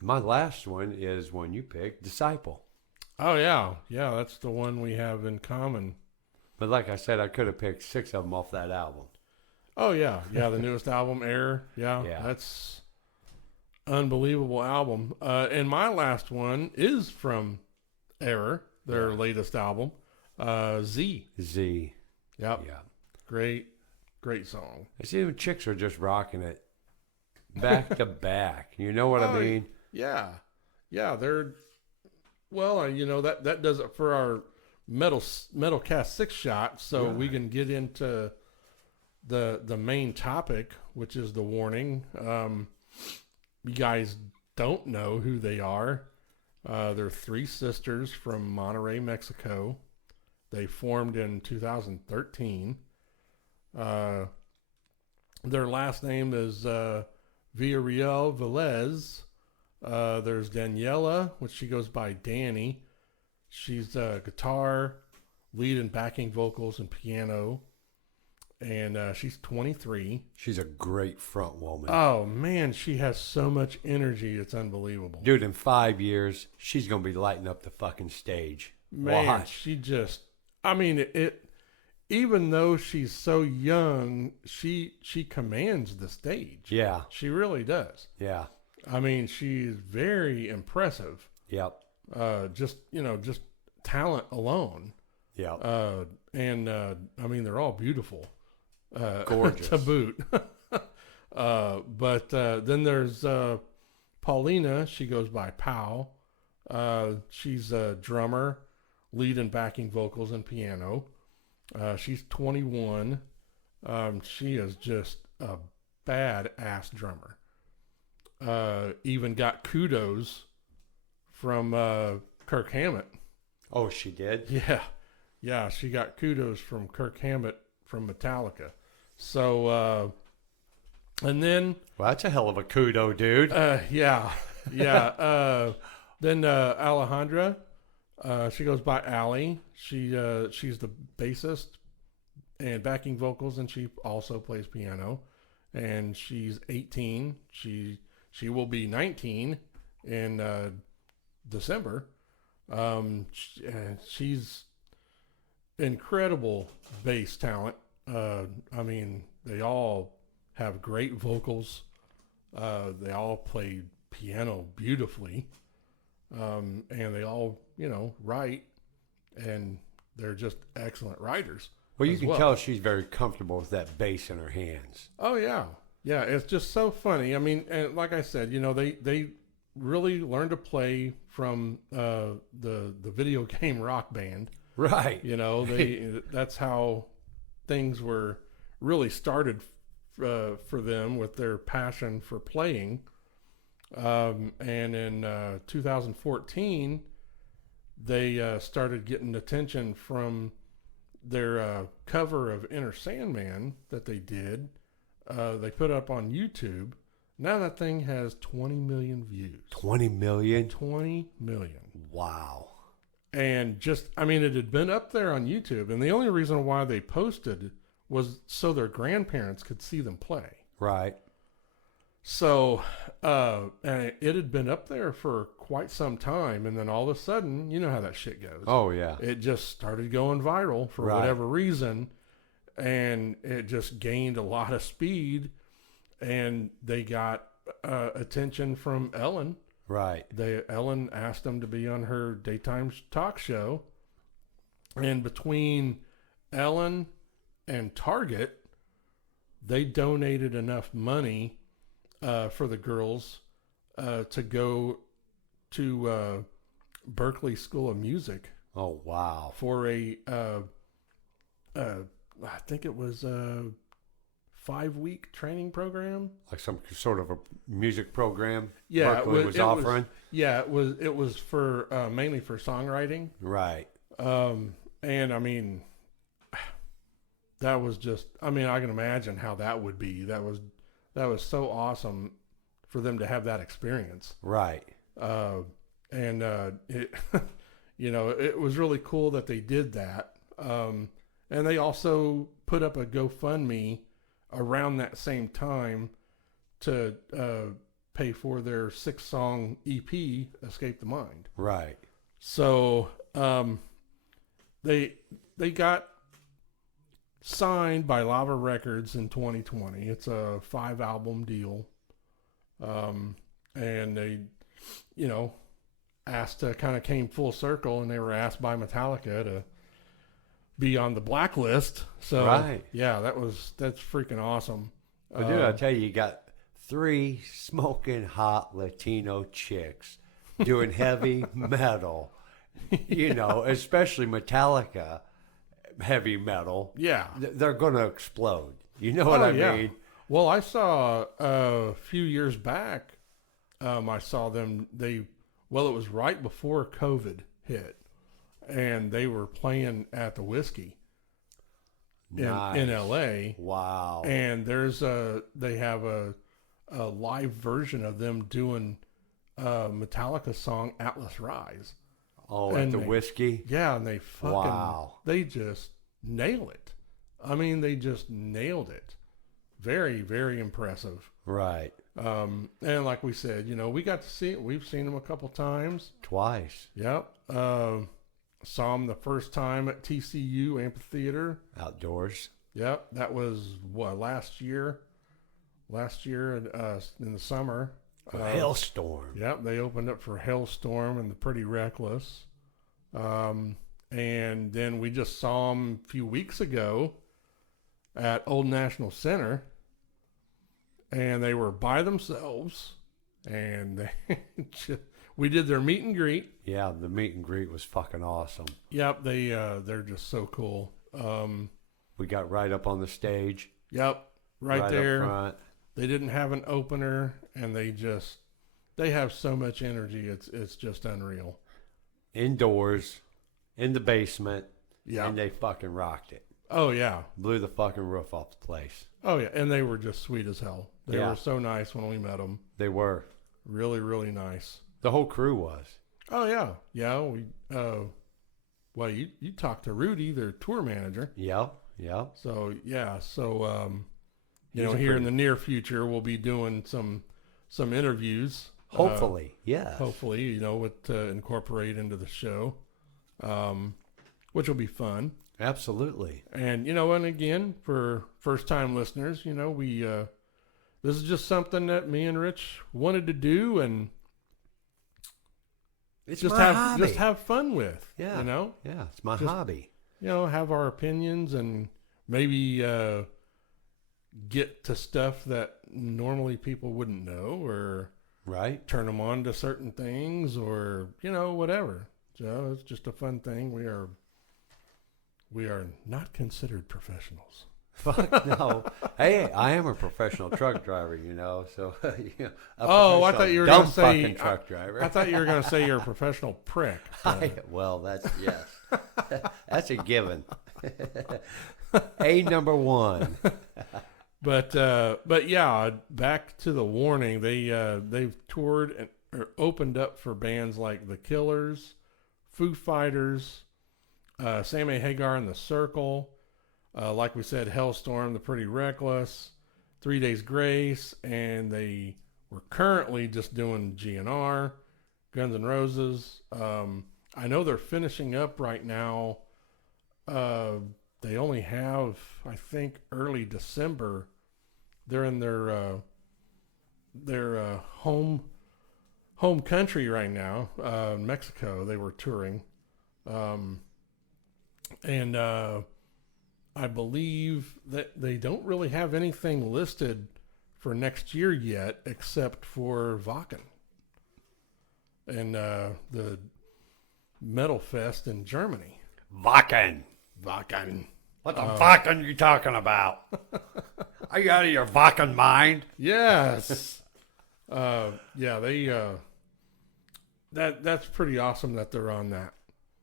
My last one is one you picked, Disciple. Oh, yeah. Yeah, that's the one we have in common. But like I said, I could have picked 6 of them off that album. Oh, yeah. Yeah, the newest album, Air. Yeah, that's unbelievable album. And my last one is from Error, their latest album, Z. Z. Yep. Yeah. Great song. I see the chicks are just rocking it back to back. You know what I mean? Yeah. Yeah, they're, well, that does it for our Metal Cast 6 shot, so we can get into the main topic, which is the warning. You guys don't know who they are. They're 3 sisters from Monterrey, Mexico. They formed in 2013. Their last name is Villarreal Velez. There's Daniela, which she goes by Danny. She's guitar, lead and backing vocals, and piano. And she's 23. She's a great front woman. Oh, man, she has so much energy. It's unbelievable. Dude, in 5 years, she's going to be lighting up the fucking stage. Man, Watch. she just, even though she's so young, she commands the stage. Yeah. She really does. Yeah. She's very impressive. Yep. Just talent alone. Yep. They're all beautiful. Gorgeous. To boot. But then there's Paulina. She goes by Pau. She's a drummer, lead and backing vocals and piano. She's 21. She is just a badass drummer. Even got kudos from Kirk Hammett. Oh, she did? Yeah, she got kudos from Kirk Hammett from Metallica. So, and then Well, that's a hell of a kudo, dude. yeah. Then Alejandra, she goes by Allie. She's the bassist and backing vocals, and she also plays piano. And she's 18. She will be 19 in December. She's incredible bass talent. I mean, they all have great vocals. They all play piano beautifully. And they all, write, and they're just excellent writers. Well, you can tell she's very comfortable with that bass in her hands. Oh yeah, yeah. It's just so funny. I mean, and like I said, they really learned to play from the video game Rock Band. Right. That's how things were really started for them, with their passion for playing. And in 2014, they started getting attention from their cover of Enter Sandman that they did. They put up on YouTube. Now that thing has 20 million views. 20 million? 20 million. Wow. And it had been up there on YouTube, and the only reason why they posted was so their grandparents could see them play. Right. So, and it had been up there for quite some time, and then all of a sudden, you know how that shit goes. Oh, yeah. It just started going viral for whatever reason, and it just gained a lot of speed, and they got attention from Ellen. Right. Ellen asked them to be on her daytime talk show, and between Ellen and Target, they donated enough money for the girls to go to Berklee School of Music. Oh, wow. For I think it was a 5-week training program. Like some sort of a music program. Yeah, Berklee was offering. It was for mainly for songwriting. Right. And I mean, that was just. I mean, I can imagine how that would be. That was so awesome for them to have that experience. Right. And it, it was really cool that they did that. And they also put up a GoFundMe around that same time to pay for their 6-song EP, Escape the Mind. Right. So they got signed by Lava Records in 2020. It's a 5-album deal. And they, came full circle, and they were asked by Metallica to be on the blacklist. So right. Yeah, that's freaking awesome. But dude, I'll tell you, you got 3 smoking hot Latino chicks doing heavy metal, especially Metallica heavy metal. Yeah. They're going to explode. You know what I mean? Well, I saw a few years back, I saw them, it was right before COVID hit, and they were playing at the Whiskey in LA. Wow. And they have a live version of them doing Metallica song Atlas Rise. Oh, and at the Whiskey? Yeah, and they just nail it. I mean, they just nailed it. Very, very impressive. Right. And like we said, we got to see it. We've seen them a couple times. Twice. Yep. Saw them the first time at TCU Amphitheater. Outdoors. Yep. That was last year. Last year in the summer. Hailstorm. Yep. They opened up for Hailstorm and the Pretty Reckless. And then we just saw them a few weeks ago at Old National Center. and they were by themselves, and we did their meet and greet. Yeah, the meet and greet was fucking awesome. Yep, they're just so cool. We got right up on the stage. Yep, right there. Up front. They didn't have an opener, and they have so much energy. It's just unreal. Indoors, in the basement, Yeah. and they fucking rocked it. Oh yeah. Blew the fucking roof off the place. Oh yeah, and they were just sweet as hell. They Yeah. were so nice when we met them. They were. Really, really nice. The whole crew was. Oh yeah, yeah. Well, you talked to Rudy, their tour manager. Yeah, yeah. So yeah, He's here pretty- in the near future, we'll be doing some interviews. Hopefully, yeah. Hopefully, with incorporate into the show, which will be fun. Absolutely. And and again, for first time listeners, we this is just something that me and Rich wanted to do and It's just my have hobby. just have fun with. Yeah. Yeah, it's my Just- hobby. Have our opinions and maybe get to stuff that normally people wouldn't know, or Right? turn them on to certain things, or whatever. So it's just a fun thing. We are not considered professionals. Fuck no. Hey, I am a professional truck driver, so Oh, I thought you were dumb gonna say- fucking truck driver. I thought you were going to say you're a professional prick. Well, that's yes. That's a given. A number one. But yeah, back to the Warning. They've toured and or opened up for bands like The Killers, Foo Fighters, Sammy Hagar and the Circle, like we said, Hellstorm, The Pretty Reckless, 3 Days Grace, and they were currently just doing GNR, Guns N' Roses. I know they're finishing up right now. They only have, I think, early December. They're in their home country right now, Mexico. They were touring, and I believe that they don't really have anything listed for next year yet, except for Wacken and the Metal Fest in Germany. Wacken. Wacken. What the Wacken you talking about? Are you out of your Wacken mind? Yes. Yeah, they that's pretty awesome that they're on that.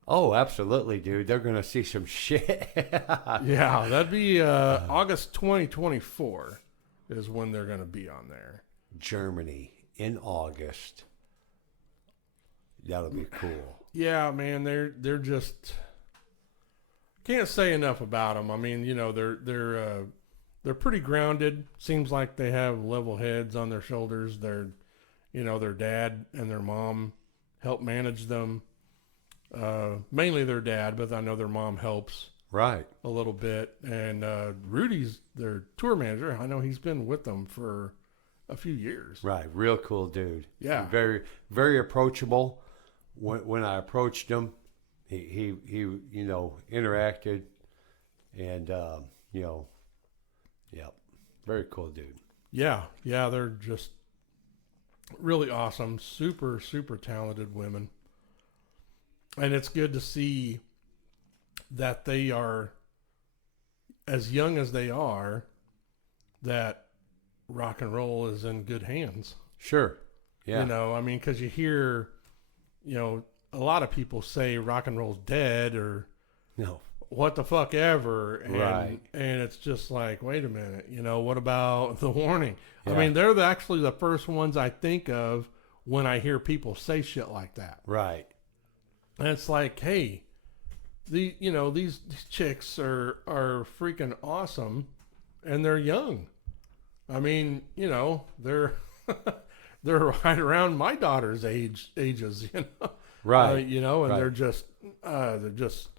Oh, absolutely, dude. They're gonna see some shit. Yeah, that'd be August 2024 is when they're going to be on there. Germany in August. That'll be cool. Yeah, man, they're just can't say enough about them. I mean, they're pretty grounded. Seems like they have level heads on their shoulders. Their dad and their mom help manage them. Mainly their dad, but I know their mom helps Right. a little bit. And Rudy's their tour manager. I know he's been with them for a few years. Right. Real cool dude. Yeah. Very, very approachable. When I approached him, he interacted, and yeah, very cool dude. Yeah, they're just really awesome, super, super talented women. And it's good to see that they are, as young as they are, that rock and roll is in good hands. Sure. Yeah. I mean, because you hear, a lot of people say rock and roll's dead or No. what the fuck ever. And, Right. And it's just like, wait a minute, what about The Warning? Yeah. I mean, they're actually the first ones I think of when I hear people say shit like that. Right. And it's like, hey, these chicks are freaking awesome, and they're young. I mean, they're they're right around my daughter's ages, Right. and Right. they're just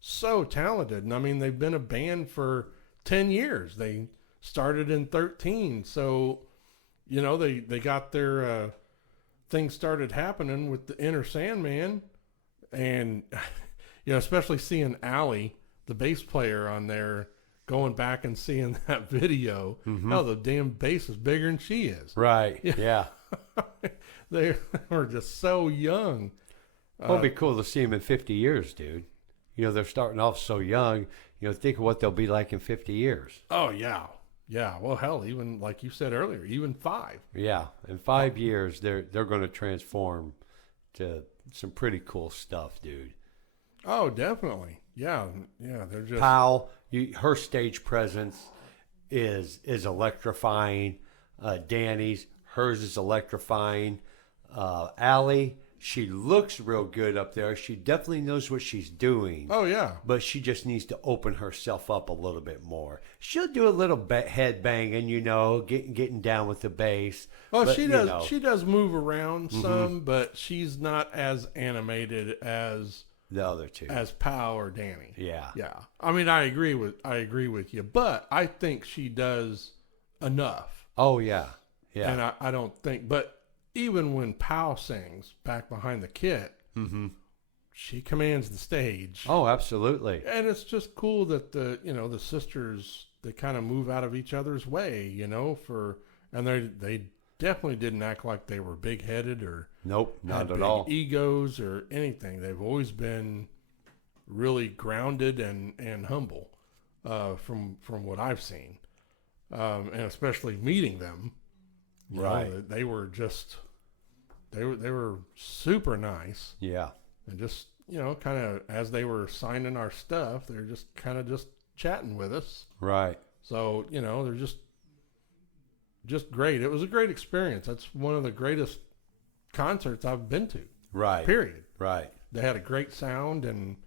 so talented. And I mean, they've been a band for 10 years. They started in 13, so they got their things started happening with the Enter Sandman. And, especially seeing Allie, the bass player on there, going back and seeing that video, hell, the damn bass is bigger than she is. Right. Yeah. They were just so young. Well, it'd be cool to see them in 50 years, dude. You know, they're starting off so young. You know, think of what they'll be like in 50 years. Oh, yeah. Yeah. Well, hell, even like you said earlier, even 5. Yeah. In 5 years, they're going to transform to some pretty cool stuff, dude. Oh, definitely. Yeah. Yeah. They're just. Powell, her stage presence is electrifying. Danny's, hers is electrifying. Allie, she looks real good up there. She definitely knows what she's doing. Oh, yeah. But she just needs to open herself up a little bit more. She'll do a little head banging, you know, getting down with the bass. Well, but, she does. You know, She does move around some, but she's not as animated as the other two. Pow or Danny. Yeah. Yeah. I mean, I agree with you, but I think she does enough. Oh, yeah. Yeah. And I don't think, but even when Pow sings back behind the kit, she commands the stage. Oh, absolutely. And it's just cool that the sisters, they kind of move out of each other's way, and they definitely didn't act like they were big headed or Nope, not had at big all. egos or anything. They've always been really grounded and humble, from what I've seen, and especially meeting them. Right. They were just they were super nice. Yeah. And just kind of as they were signing our stuff, they're just kind of just chatting with us. Right. So they're just great. It was a great experience. That's one of the greatest concerts I've been to. Right. Period. Right. They had a great sound and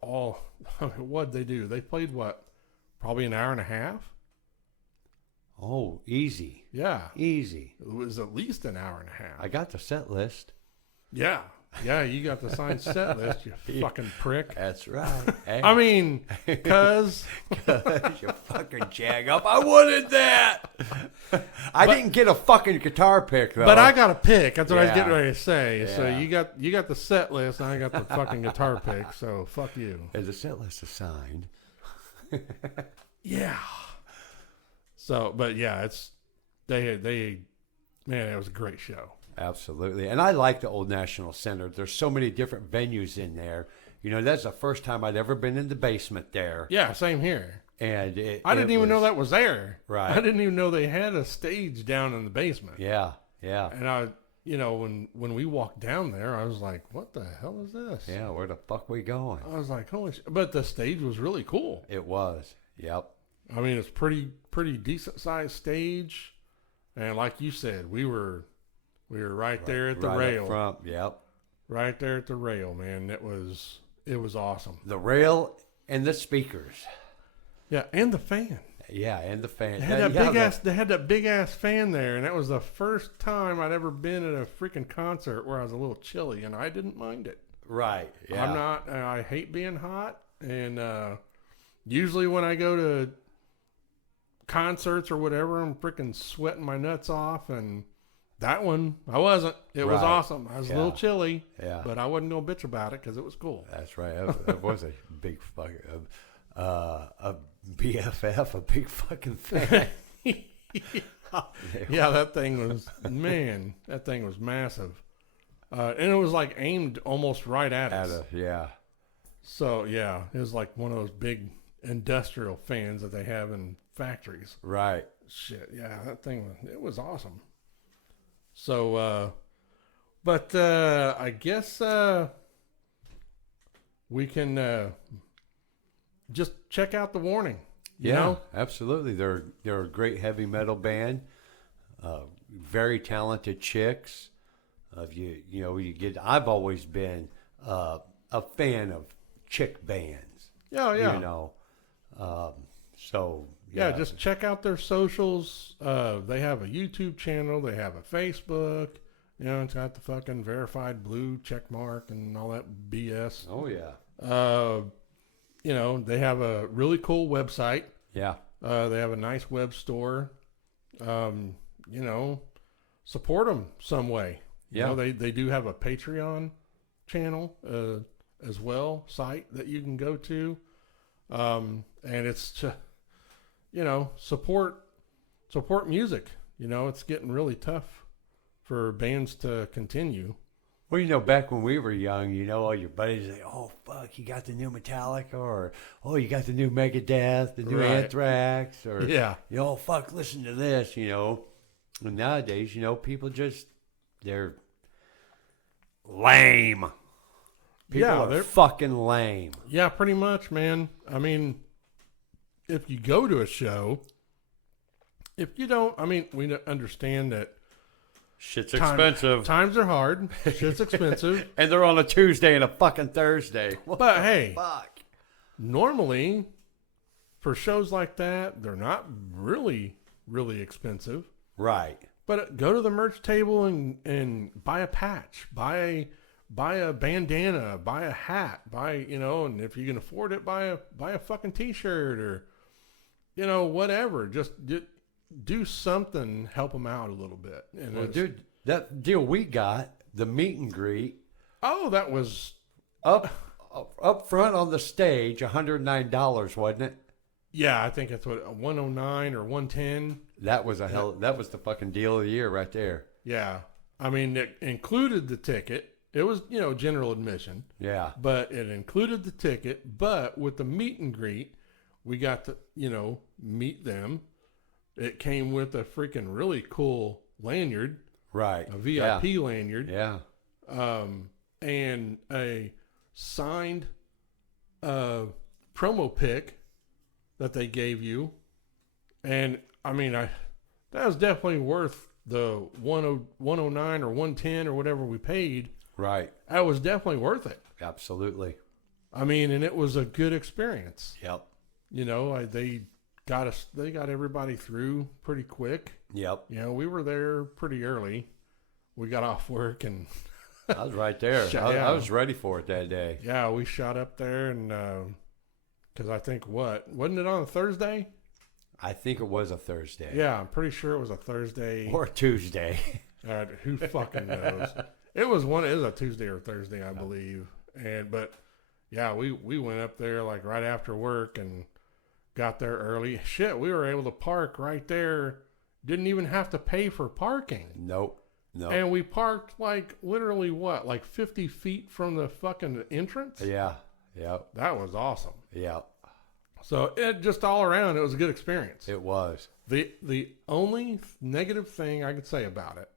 all. What'd they do? They played probably an hour and a half. Oh, easy. Yeah. Easy. It was at least an hour and a half. I got the set list. Yeah. Yeah, you got the signed set list, you fucking prick. That's right. Hey. I mean, cuz you fucking jag up. I wanted that. I didn't get a fucking guitar pick though. but I got a pick. That's what I was Yeah. getting ready to say. So Yeah. you got the set list and I got the fucking guitar pick. So fuck you. Is the set list assigned? Yeah. So, but yeah, man, it was a great show. Absolutely. And I like the Old National Center. There's so many different venues in there. You know, that's the first time I'd ever been in the basement there. Yeah, same here. And I didn't even know that was there. Right. I didn't even know they had a stage down in the basement. Yeah, yeah. And I, when we walked down there, I was like, what the hell is this? Yeah, where the fuck we going? I was like, holy shit. But the stage was really cool. It was. Yep. I mean, it's pretty decent sized stage. And like you said, we were right there at the right rail. Up front. Yep. Right there at the rail, man. It was awesome. The rail and the speakers. Yeah, and the fan. Yeah, and the fan. They had that big ass fan there, and that was the first time I'd ever been at a freaking concert where I was a little chilly, and I didn't mind it. Right. Yeah. I hate being hot, and usually when I go to concerts or whatever, I'm freaking sweating my nuts off, and that one I wasn't. It was Right. awesome. I was a little chilly, Yeah. but I wasn't gonna bitch about it because it was cool. That's right. That was a big fucking a BFF, a big fucking fan. Yeah, that thing was massive, and it was like aimed almost right at us. Yeah. So yeah, it was like one of those big industrial fans that they have in factories. Right. Shit, yeah, that thing, it was awesome. So, but I guess we can just check out the Warning. You know? Absolutely. They're a great heavy metal band. Very talented chicks. I've always been a fan of chick bands. Oh yeah. You know, so yeah, just check out their socials. They have a YouTube channel. They have a Facebook. You know, it's got the fucking verified blue check mark and all that BS. Oh yeah. They have a really cool website. Yeah. They have a nice web store. Support them some way. Yeah. They do have a Patreon channel as well, site that you can go to. And it's to, support music. It's getting really tough for bands to continue. Well, back when we were young, all your buddies say, "Oh fuck, you got the new Metallica," or "Oh, you got the new Megadeth, the new Right. Anthrax," or Yeah. "Oh fuck, listen to this," And nowadays, people they're lame. People Yeah, are they're fucking lame. Yeah, pretty much, man. I mean, if you go to a show, if you don't, we understand that Shit's expensive. times are hard. Shit's expensive. And they're on a Tuesday and a fucking Thursday. What But the hey, fuck? normally for shows like that, they're not really, really expensive. Right. But go to the merch table and buy a patch, buy a bandana, buy a hat, and if you can afford it, buy a fucking t-shirt or, whatever. Just do something, help them out a little bit. And Well, dude, that deal we got, the meet and greet, that was, up front on the stage, $109, wasn't it? yeah, I think it's what, 109 or 110. That was that was the fucking deal of the year right there. Yeah. It included the ticket. It was, general admission, Yeah. but it included the ticket. But with the meet and greet, we got to, meet them. It came with a freaking really cool lanyard, Right. a VIP lanyard, Yeah. and a signed promo pic that they gave you. And that was definitely worth the 109 or 110 or whatever we paid. Right. That was definitely worth it. Absolutely. And it was a good experience. Yep. They got everybody through pretty quick. Yep. We were there pretty early. We got off work and I was right there. I was ready for it that day. yeah, we shot up there and because I think wasn't it on a Thursday? I think it was a Thursday. Yeah, I'm pretty sure it was a Thursday. Or Tuesday. Who fucking knows? It was a Tuesday or Thursday, I believe. But yeah, we went up there like right after work and got there early. Shit, we were able to park right there. Didn't even have to pay for parking. Nope. No. And we parked like literally like 50 feet from the fucking entrance. Yeah. Yep. That was awesome. Yep. So it just all around, it was a good experience. It was. The only negative thing I could say about it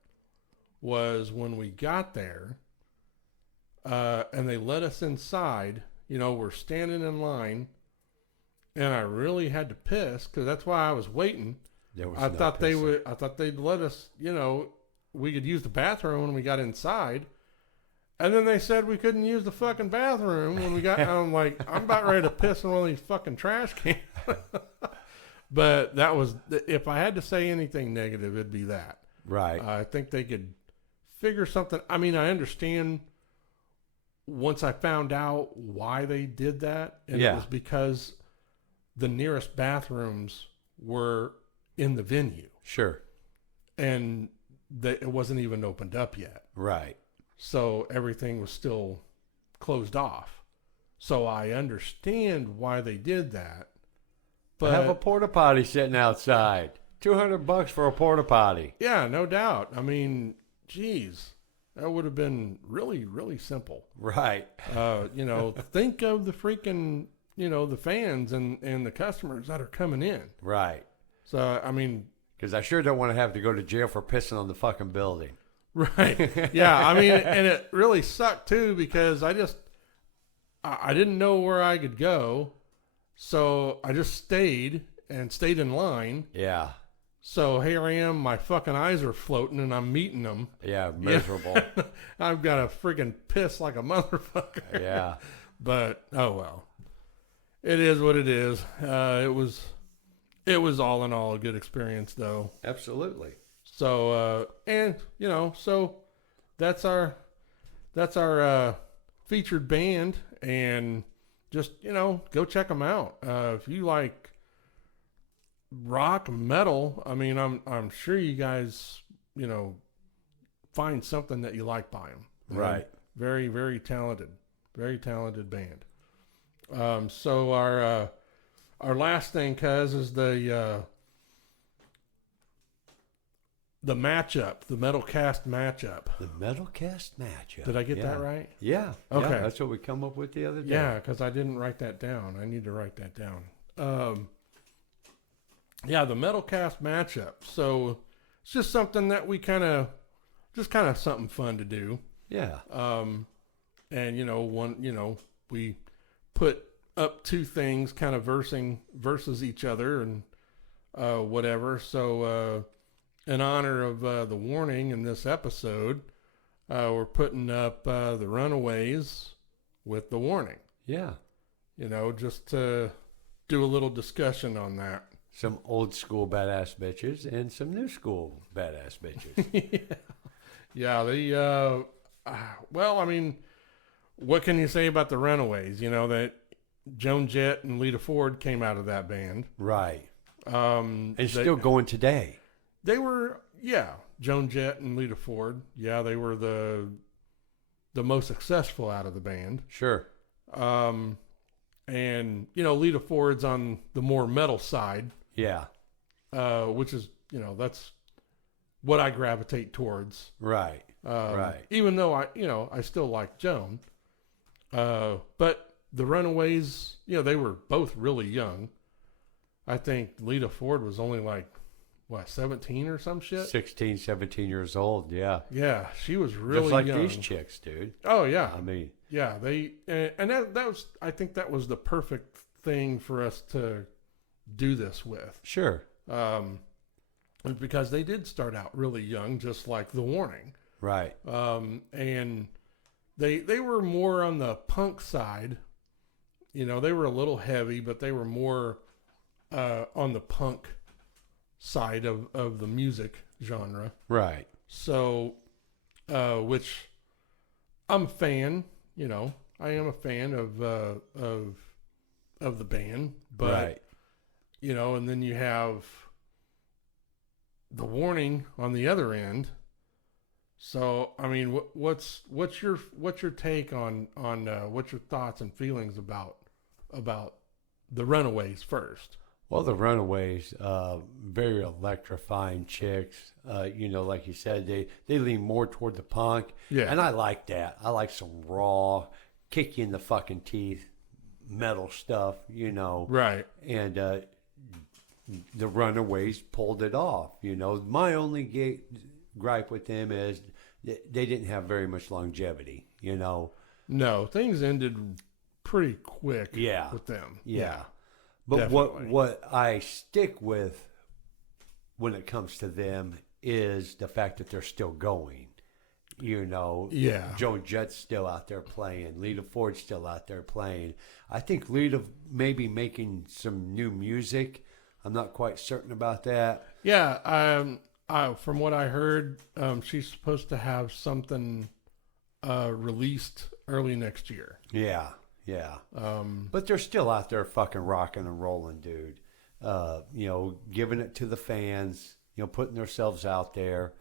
was when we got there, and they let us inside. We're standing in line, and I really had to piss because that's why I was waiting. I thought they'd let us. We could use the bathroom when we got inside. And then they said we couldn't use the fucking bathroom when we got. I'm like, I'm about ready to piss in one of these fucking trash cans. But that was, if I had to say anything negative, it'd be that. Right. I think they could figure something. I understand once I found out why they did that, and it was because the nearest bathrooms were in the venue. Sure. And it wasn't even opened up yet. Right. So everything was still closed off. So I understand why they did that. But have a porta potty sitting outside. $200 for a porta potty. Yeah, no doubt. Geez, that would have been really, really simple. Right. Think of the freaking, the fans and the customers that are coming in. Right. So, because I sure don't want to have to go to jail for pissing on the fucking building. Right. Yeah. And it really sucked too because I didn't know where I could go. So I just stayed in line. Yeah. So here I am, my fucking eyes are floating and I'm meeting them. Yeah, miserable. Yeah. I've got to freaking piss like a motherfucker. Yeah. But, oh well. It is what it is. It was all in all a good experience though. Absolutely. So, so that's our featured band, and just, go check them out. If you like rock, metal, I'm sure you guys, find something that you like by them. Right. Very, very talented band. So our our last thing, cuz, is the matchup, the metal cast matchup. The metal cast matchup. Did I get that right? Yeah. Okay. Yeah, that's what we come up with the other day. Yeah, because I didn't write that down. I need to write that down. Yeah, the metal cast matchup. So it's just something that we kind of something fun to do. Yeah. And we put up two things kind of versus each other and whatever. So in honor of the warning in this episode, we're putting up the Runaways with the warning. Yeah. Just to do a little discussion on that. Some old school badass bitches and some new school badass bitches. Yeah, well, I mean, what can you say about the Runaways? That Joan Jett and Lita Ford came out of that band. Right. And still going today. They were, Joan Jett and Lita Ford. Yeah, they were the most successful out of the band. Sure. And, Lita Ford's on the more metal side. Yeah. Which is, that's what I gravitate towards. Right. Right. Even though I still like Joan. But the Runaways, they were both really young. I think Lita Ford was only 17 or some shit? 16, 17 years old, yeah. Yeah, she was really just like young. these chicks, dude. Oh, yeah. I mean. Yeah, and that was, I think that was the perfect thing for us to do this with. Sure. Because they did start out really young, just like The Warning. Right. And they were more on the punk side. They were a little heavy, but they were more on the punk side of the music genre. Right. So, which I'm a fan, I am a fan of the band, but, right. And then you have The Warning on the other end. So, I mean, what's your take on what's your thoughts and feelings about the Runaways first? Well, the Runaways, very electrifying chicks. Like you said, they lean more toward the punk. Yeah. And I like that. I like some raw, kick you in the fucking teeth, metal stuff, Right. And the Runaways pulled it off. My only gripe with them is they didn't have very much longevity, No, things ended pretty quick with them. Yeah. But definitely. what I stick with when it comes to them is the fact that they're still going. Yeah. Joan Jett's still out there playing. Lita Ford's still out there playing. I think Lita may be making some new music. I'm not quite certain about that. Yeah. From what I heard, she's supposed to have something released early next year. Yeah. Yeah. But they're still out there fucking rocking and rolling, dude. Giving it to the fans, putting themselves out there.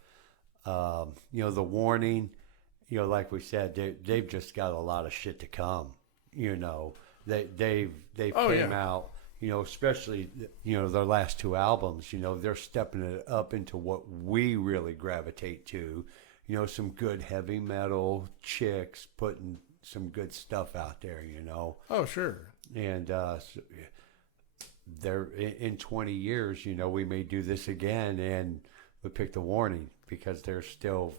The Warning, like we said, they've just got a lot of shit to come. They've came out, especially, their last two albums, they're stepping it up into what we really gravitate to. Some good heavy metal chicks putting some good stuff out there, Oh, sure. And they're in 20 years, we may do this again, and we pick The Warning because they're still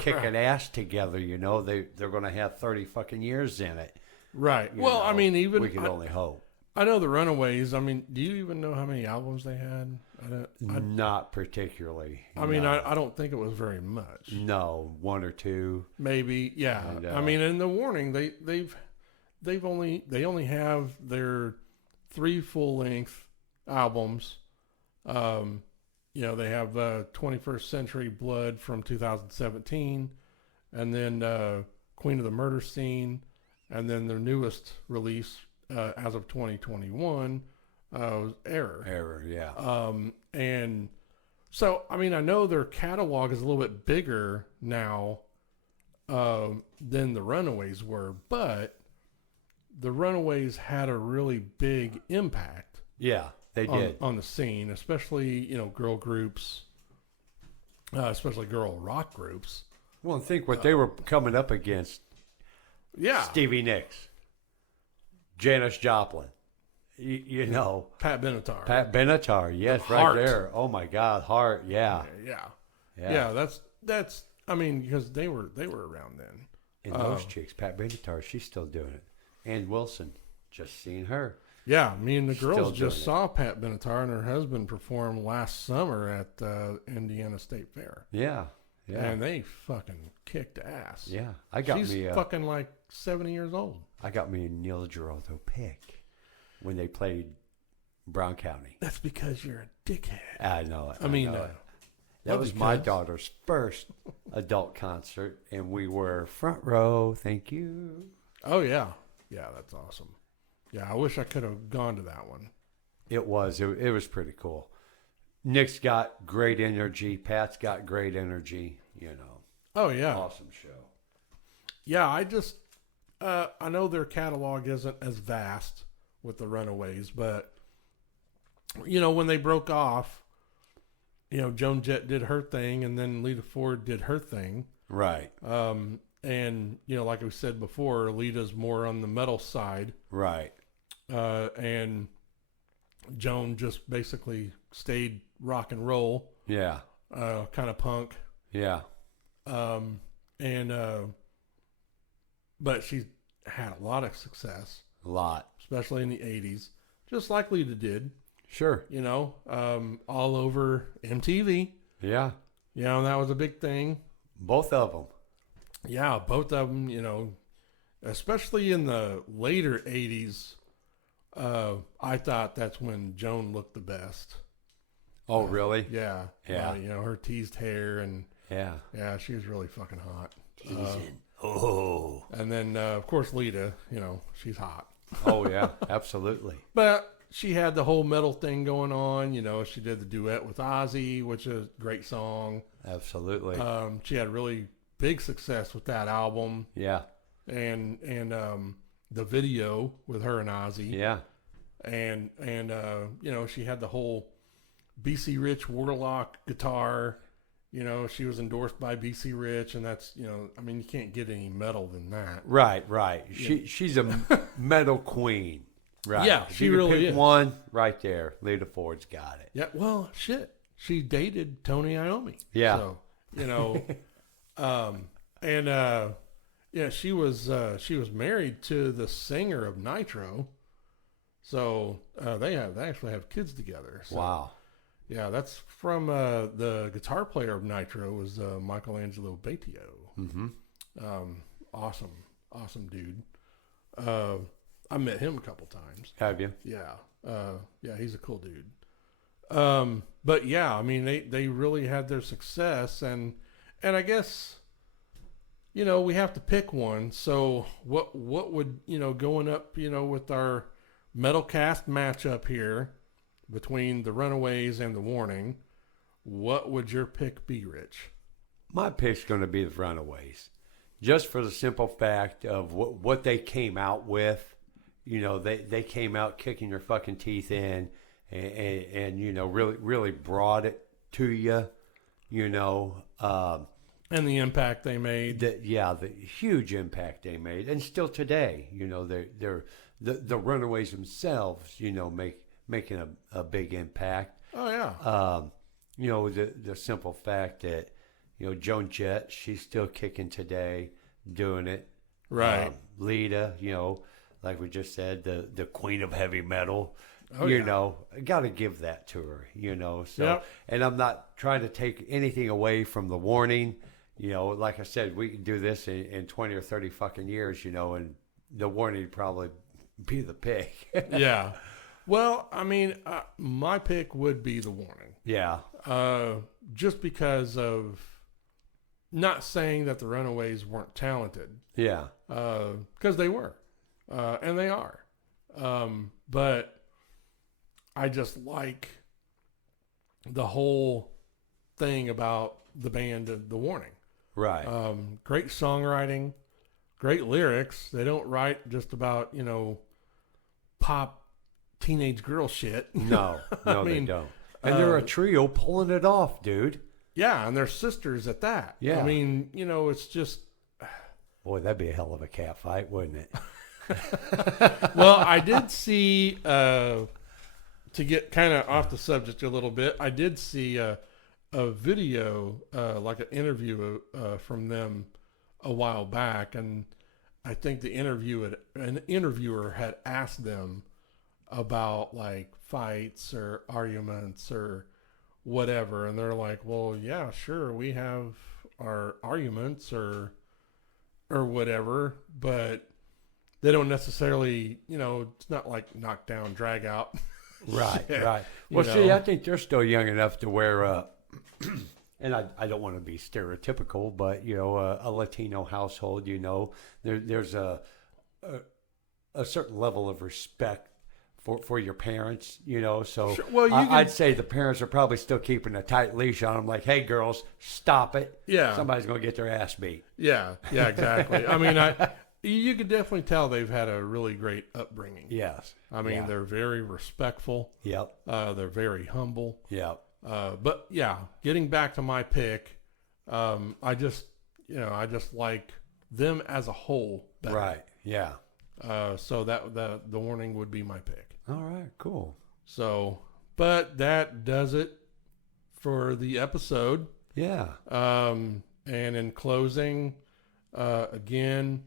kicking ass together. They're going to have 30 fucking years in it. Right. I mean, even we can only hope. I know the Runaways. I mean, do you even know how many albums they had? Not particularly. I mean, I don't think it was very much. No, one or two. Maybe, yeah. And, I mean, in The Warning, they only have their 3 full-length albums. They have 21st Century Blood from 2017, and then Queen of the Murder Scene, and then their newest release as of 2021 was Error. Error, yeah. And so, I mean, I know their catalog is a little bit bigger now than the Runaways were, but the Runaways had a really big impact Yeah, they did. on the scene, especially girl groups, especially girl rock groups. Well, and think what they were coming up against. Yeah, Stevie Nicks, Janis Joplin, you know, Pat Benatar. Pat Benatar, yes, Heart. right there. Oh my God, Heart, yeah. Yeah. That's. I mean, because they were around then. And those chicks, Pat Benatar, she's still doing it. Ann Wilson, just seen her. Yeah, me and the Still girls doing just it. saw Pat Benatar and her husband perform last summer at Indiana State Fair. Yeah, yeah, And they fucking kicked ass. yeah. I got She's me. fucking like 70 years old. I got me a Neil Giraldo pick when they played Brown County. That's because you're a dickhead. I know it. I mean, know it. That well, was my because- daughter's first adult concert, and we were front row. Thank you. Oh, yeah. Yeah, that's awesome. Yeah, I wish I could have gone to that one. It was pretty cool. Nick's got great energy. Pat's got great energy. You know, Oh, yeah. awesome show. Yeah, I know their catalog isn't as vast with the Runaways, but, when they broke off, Joan Jett did her thing, and then Lita Ford did her thing. Right, And, like we said before, Lita's more on the metal side. right. And Joan just basically stayed rock and roll, Yeah, kind of punk. yeah, But she had a lot of success, a lot. especially in the 80s, just like Lita did, Sure. all over MTV. Yeah, And that was a big thing. both of them. Yeah, both of them, especially in the later 80s, I thought that's when Joan looked the best. Oh, really? Yeah. Yeah. Her teased hair and, Yeah. yeah, she was really fucking hot. Oh. And then, of course, Lita, she's hot. Oh, yeah, absolutely. But she had the whole metal thing going on. She did the duet with Ozzy, which is a great song. Absolutely. She had really big success with that album Yeah. and the video with her and Ozzy. Yeah. And she had the whole BC Rich Warlock guitar. She was endorsed by BC Rich, and that's, you can't get any metal than that. Right, right. She's a metal queen. Right. Yeah, If she you could really pick is. one right there. Lita Ford's got it. Yeah, well, shit. She dated Tony Iommi. Yeah. So, she was married to the singer of Nitro. So, they actually have kids together. So, Wow. yeah, that's from the guitar player of Nitro was Michelangelo Batio. Mm-hmm. Awesome dude. I met him a couple times. Have you? Yeah. Yeah, he's a cool dude. But yeah, they really had their success, and I guess, we have to pick one. So what would, going up, with our metal cast matchup here between the Runaways and the Warning, what would your pick be, Rich? My pick's going to be the Runaways, just for the simple fact of what they came out with. They came out kicking their fucking teeth in, and really really brought it to you. And the impact they made. The huge impact they made, and still today, they're the Runaways themselves, making a big impact. Oh yeah. The simple fact that, Joan Jett, she's still kicking today, doing it. Right. Lita, like we just said, the queen of heavy metal. Oh, yeah. Got to give that to her, So, Yep. and I'm not trying to take anything away from the Warning. Like I said, we can do this in 20 or 30 fucking years, and the Warning would probably be the pick. Yeah. Well, my pick would be the Warning. Yeah. Just because of, not saying that the Runaways weren't talented, Yeah. because they were, and they are. But I just like the whole thing about the band and the Warning. Right. Great songwriting, great lyrics. They don't write just about, pop teenage girl shit. No, no, mean, they don't. And they're a trio pulling it off, dude. Yeah, and they're sisters at that. Yeah. I mean, it's just. Boy, that'd be a hell of a cat fight, wouldn't it? Well, I did see, to get kind of off the subject a little bit, I did see a video, like an interview from them a while back, and I think an interviewer had asked them about like fights or arguments or whatever, and they're like, well, yeah, sure, we have our arguments or whatever, but they don't necessarily, it's not like knockdown, drag out. Right, shit, right. you Well, see, know. I think they're still young enough to where, and I don't want to be stereotypical, but, a Latino household, there's a certain level of respect for your parents, so Sure. Well, I'd say the parents are probably still keeping a tight leash on them, like, hey, girls, stop it. Yeah. Somebody's going to get their ass beat. Yeah, exactly. I mean, you could definitely tell they've had a really great upbringing. Yes. I mean, Yeah. they're very respectful. Yep. They're very humble. Yep. But yeah, getting back to my pick, I just like them as a whole better. Right. Yeah. So that the warning would be my pick. All right. Cool. So, but that does it for the episode. Yeah. And in closing, again,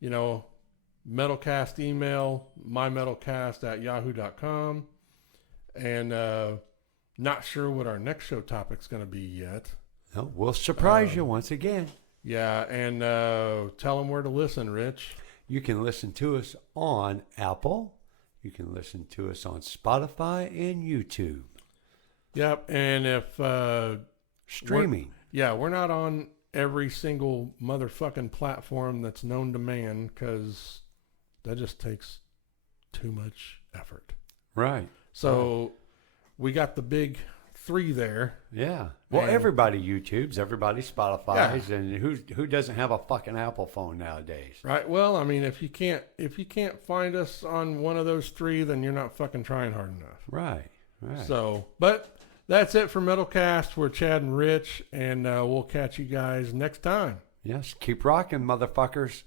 Metalcast email, mymetalcast@yahoo.com. And not sure what our next show topic's going to be yet. No, we'll surprise you once again. Yeah, and tell them where to listen, Rich. You can listen to us on Apple. You can listen to us on Spotify and YouTube. Yep, and if Streaming. we're not on every single motherfucking platform that's known to man, because that just takes too much effort. Right. So we got the big 3 there. Yeah. Well, And- everybody YouTubes, everybody Spotify's, and who doesn't have a fucking Apple phone nowadays? Right. Well, I mean, if you can't find us on one of those 3, then you're not fucking trying hard enough. Right. Right. So, but that's it for Metalcast. We're Chad and Rich, and we'll catch you guys next time. Yes. Keep rocking, motherfuckers.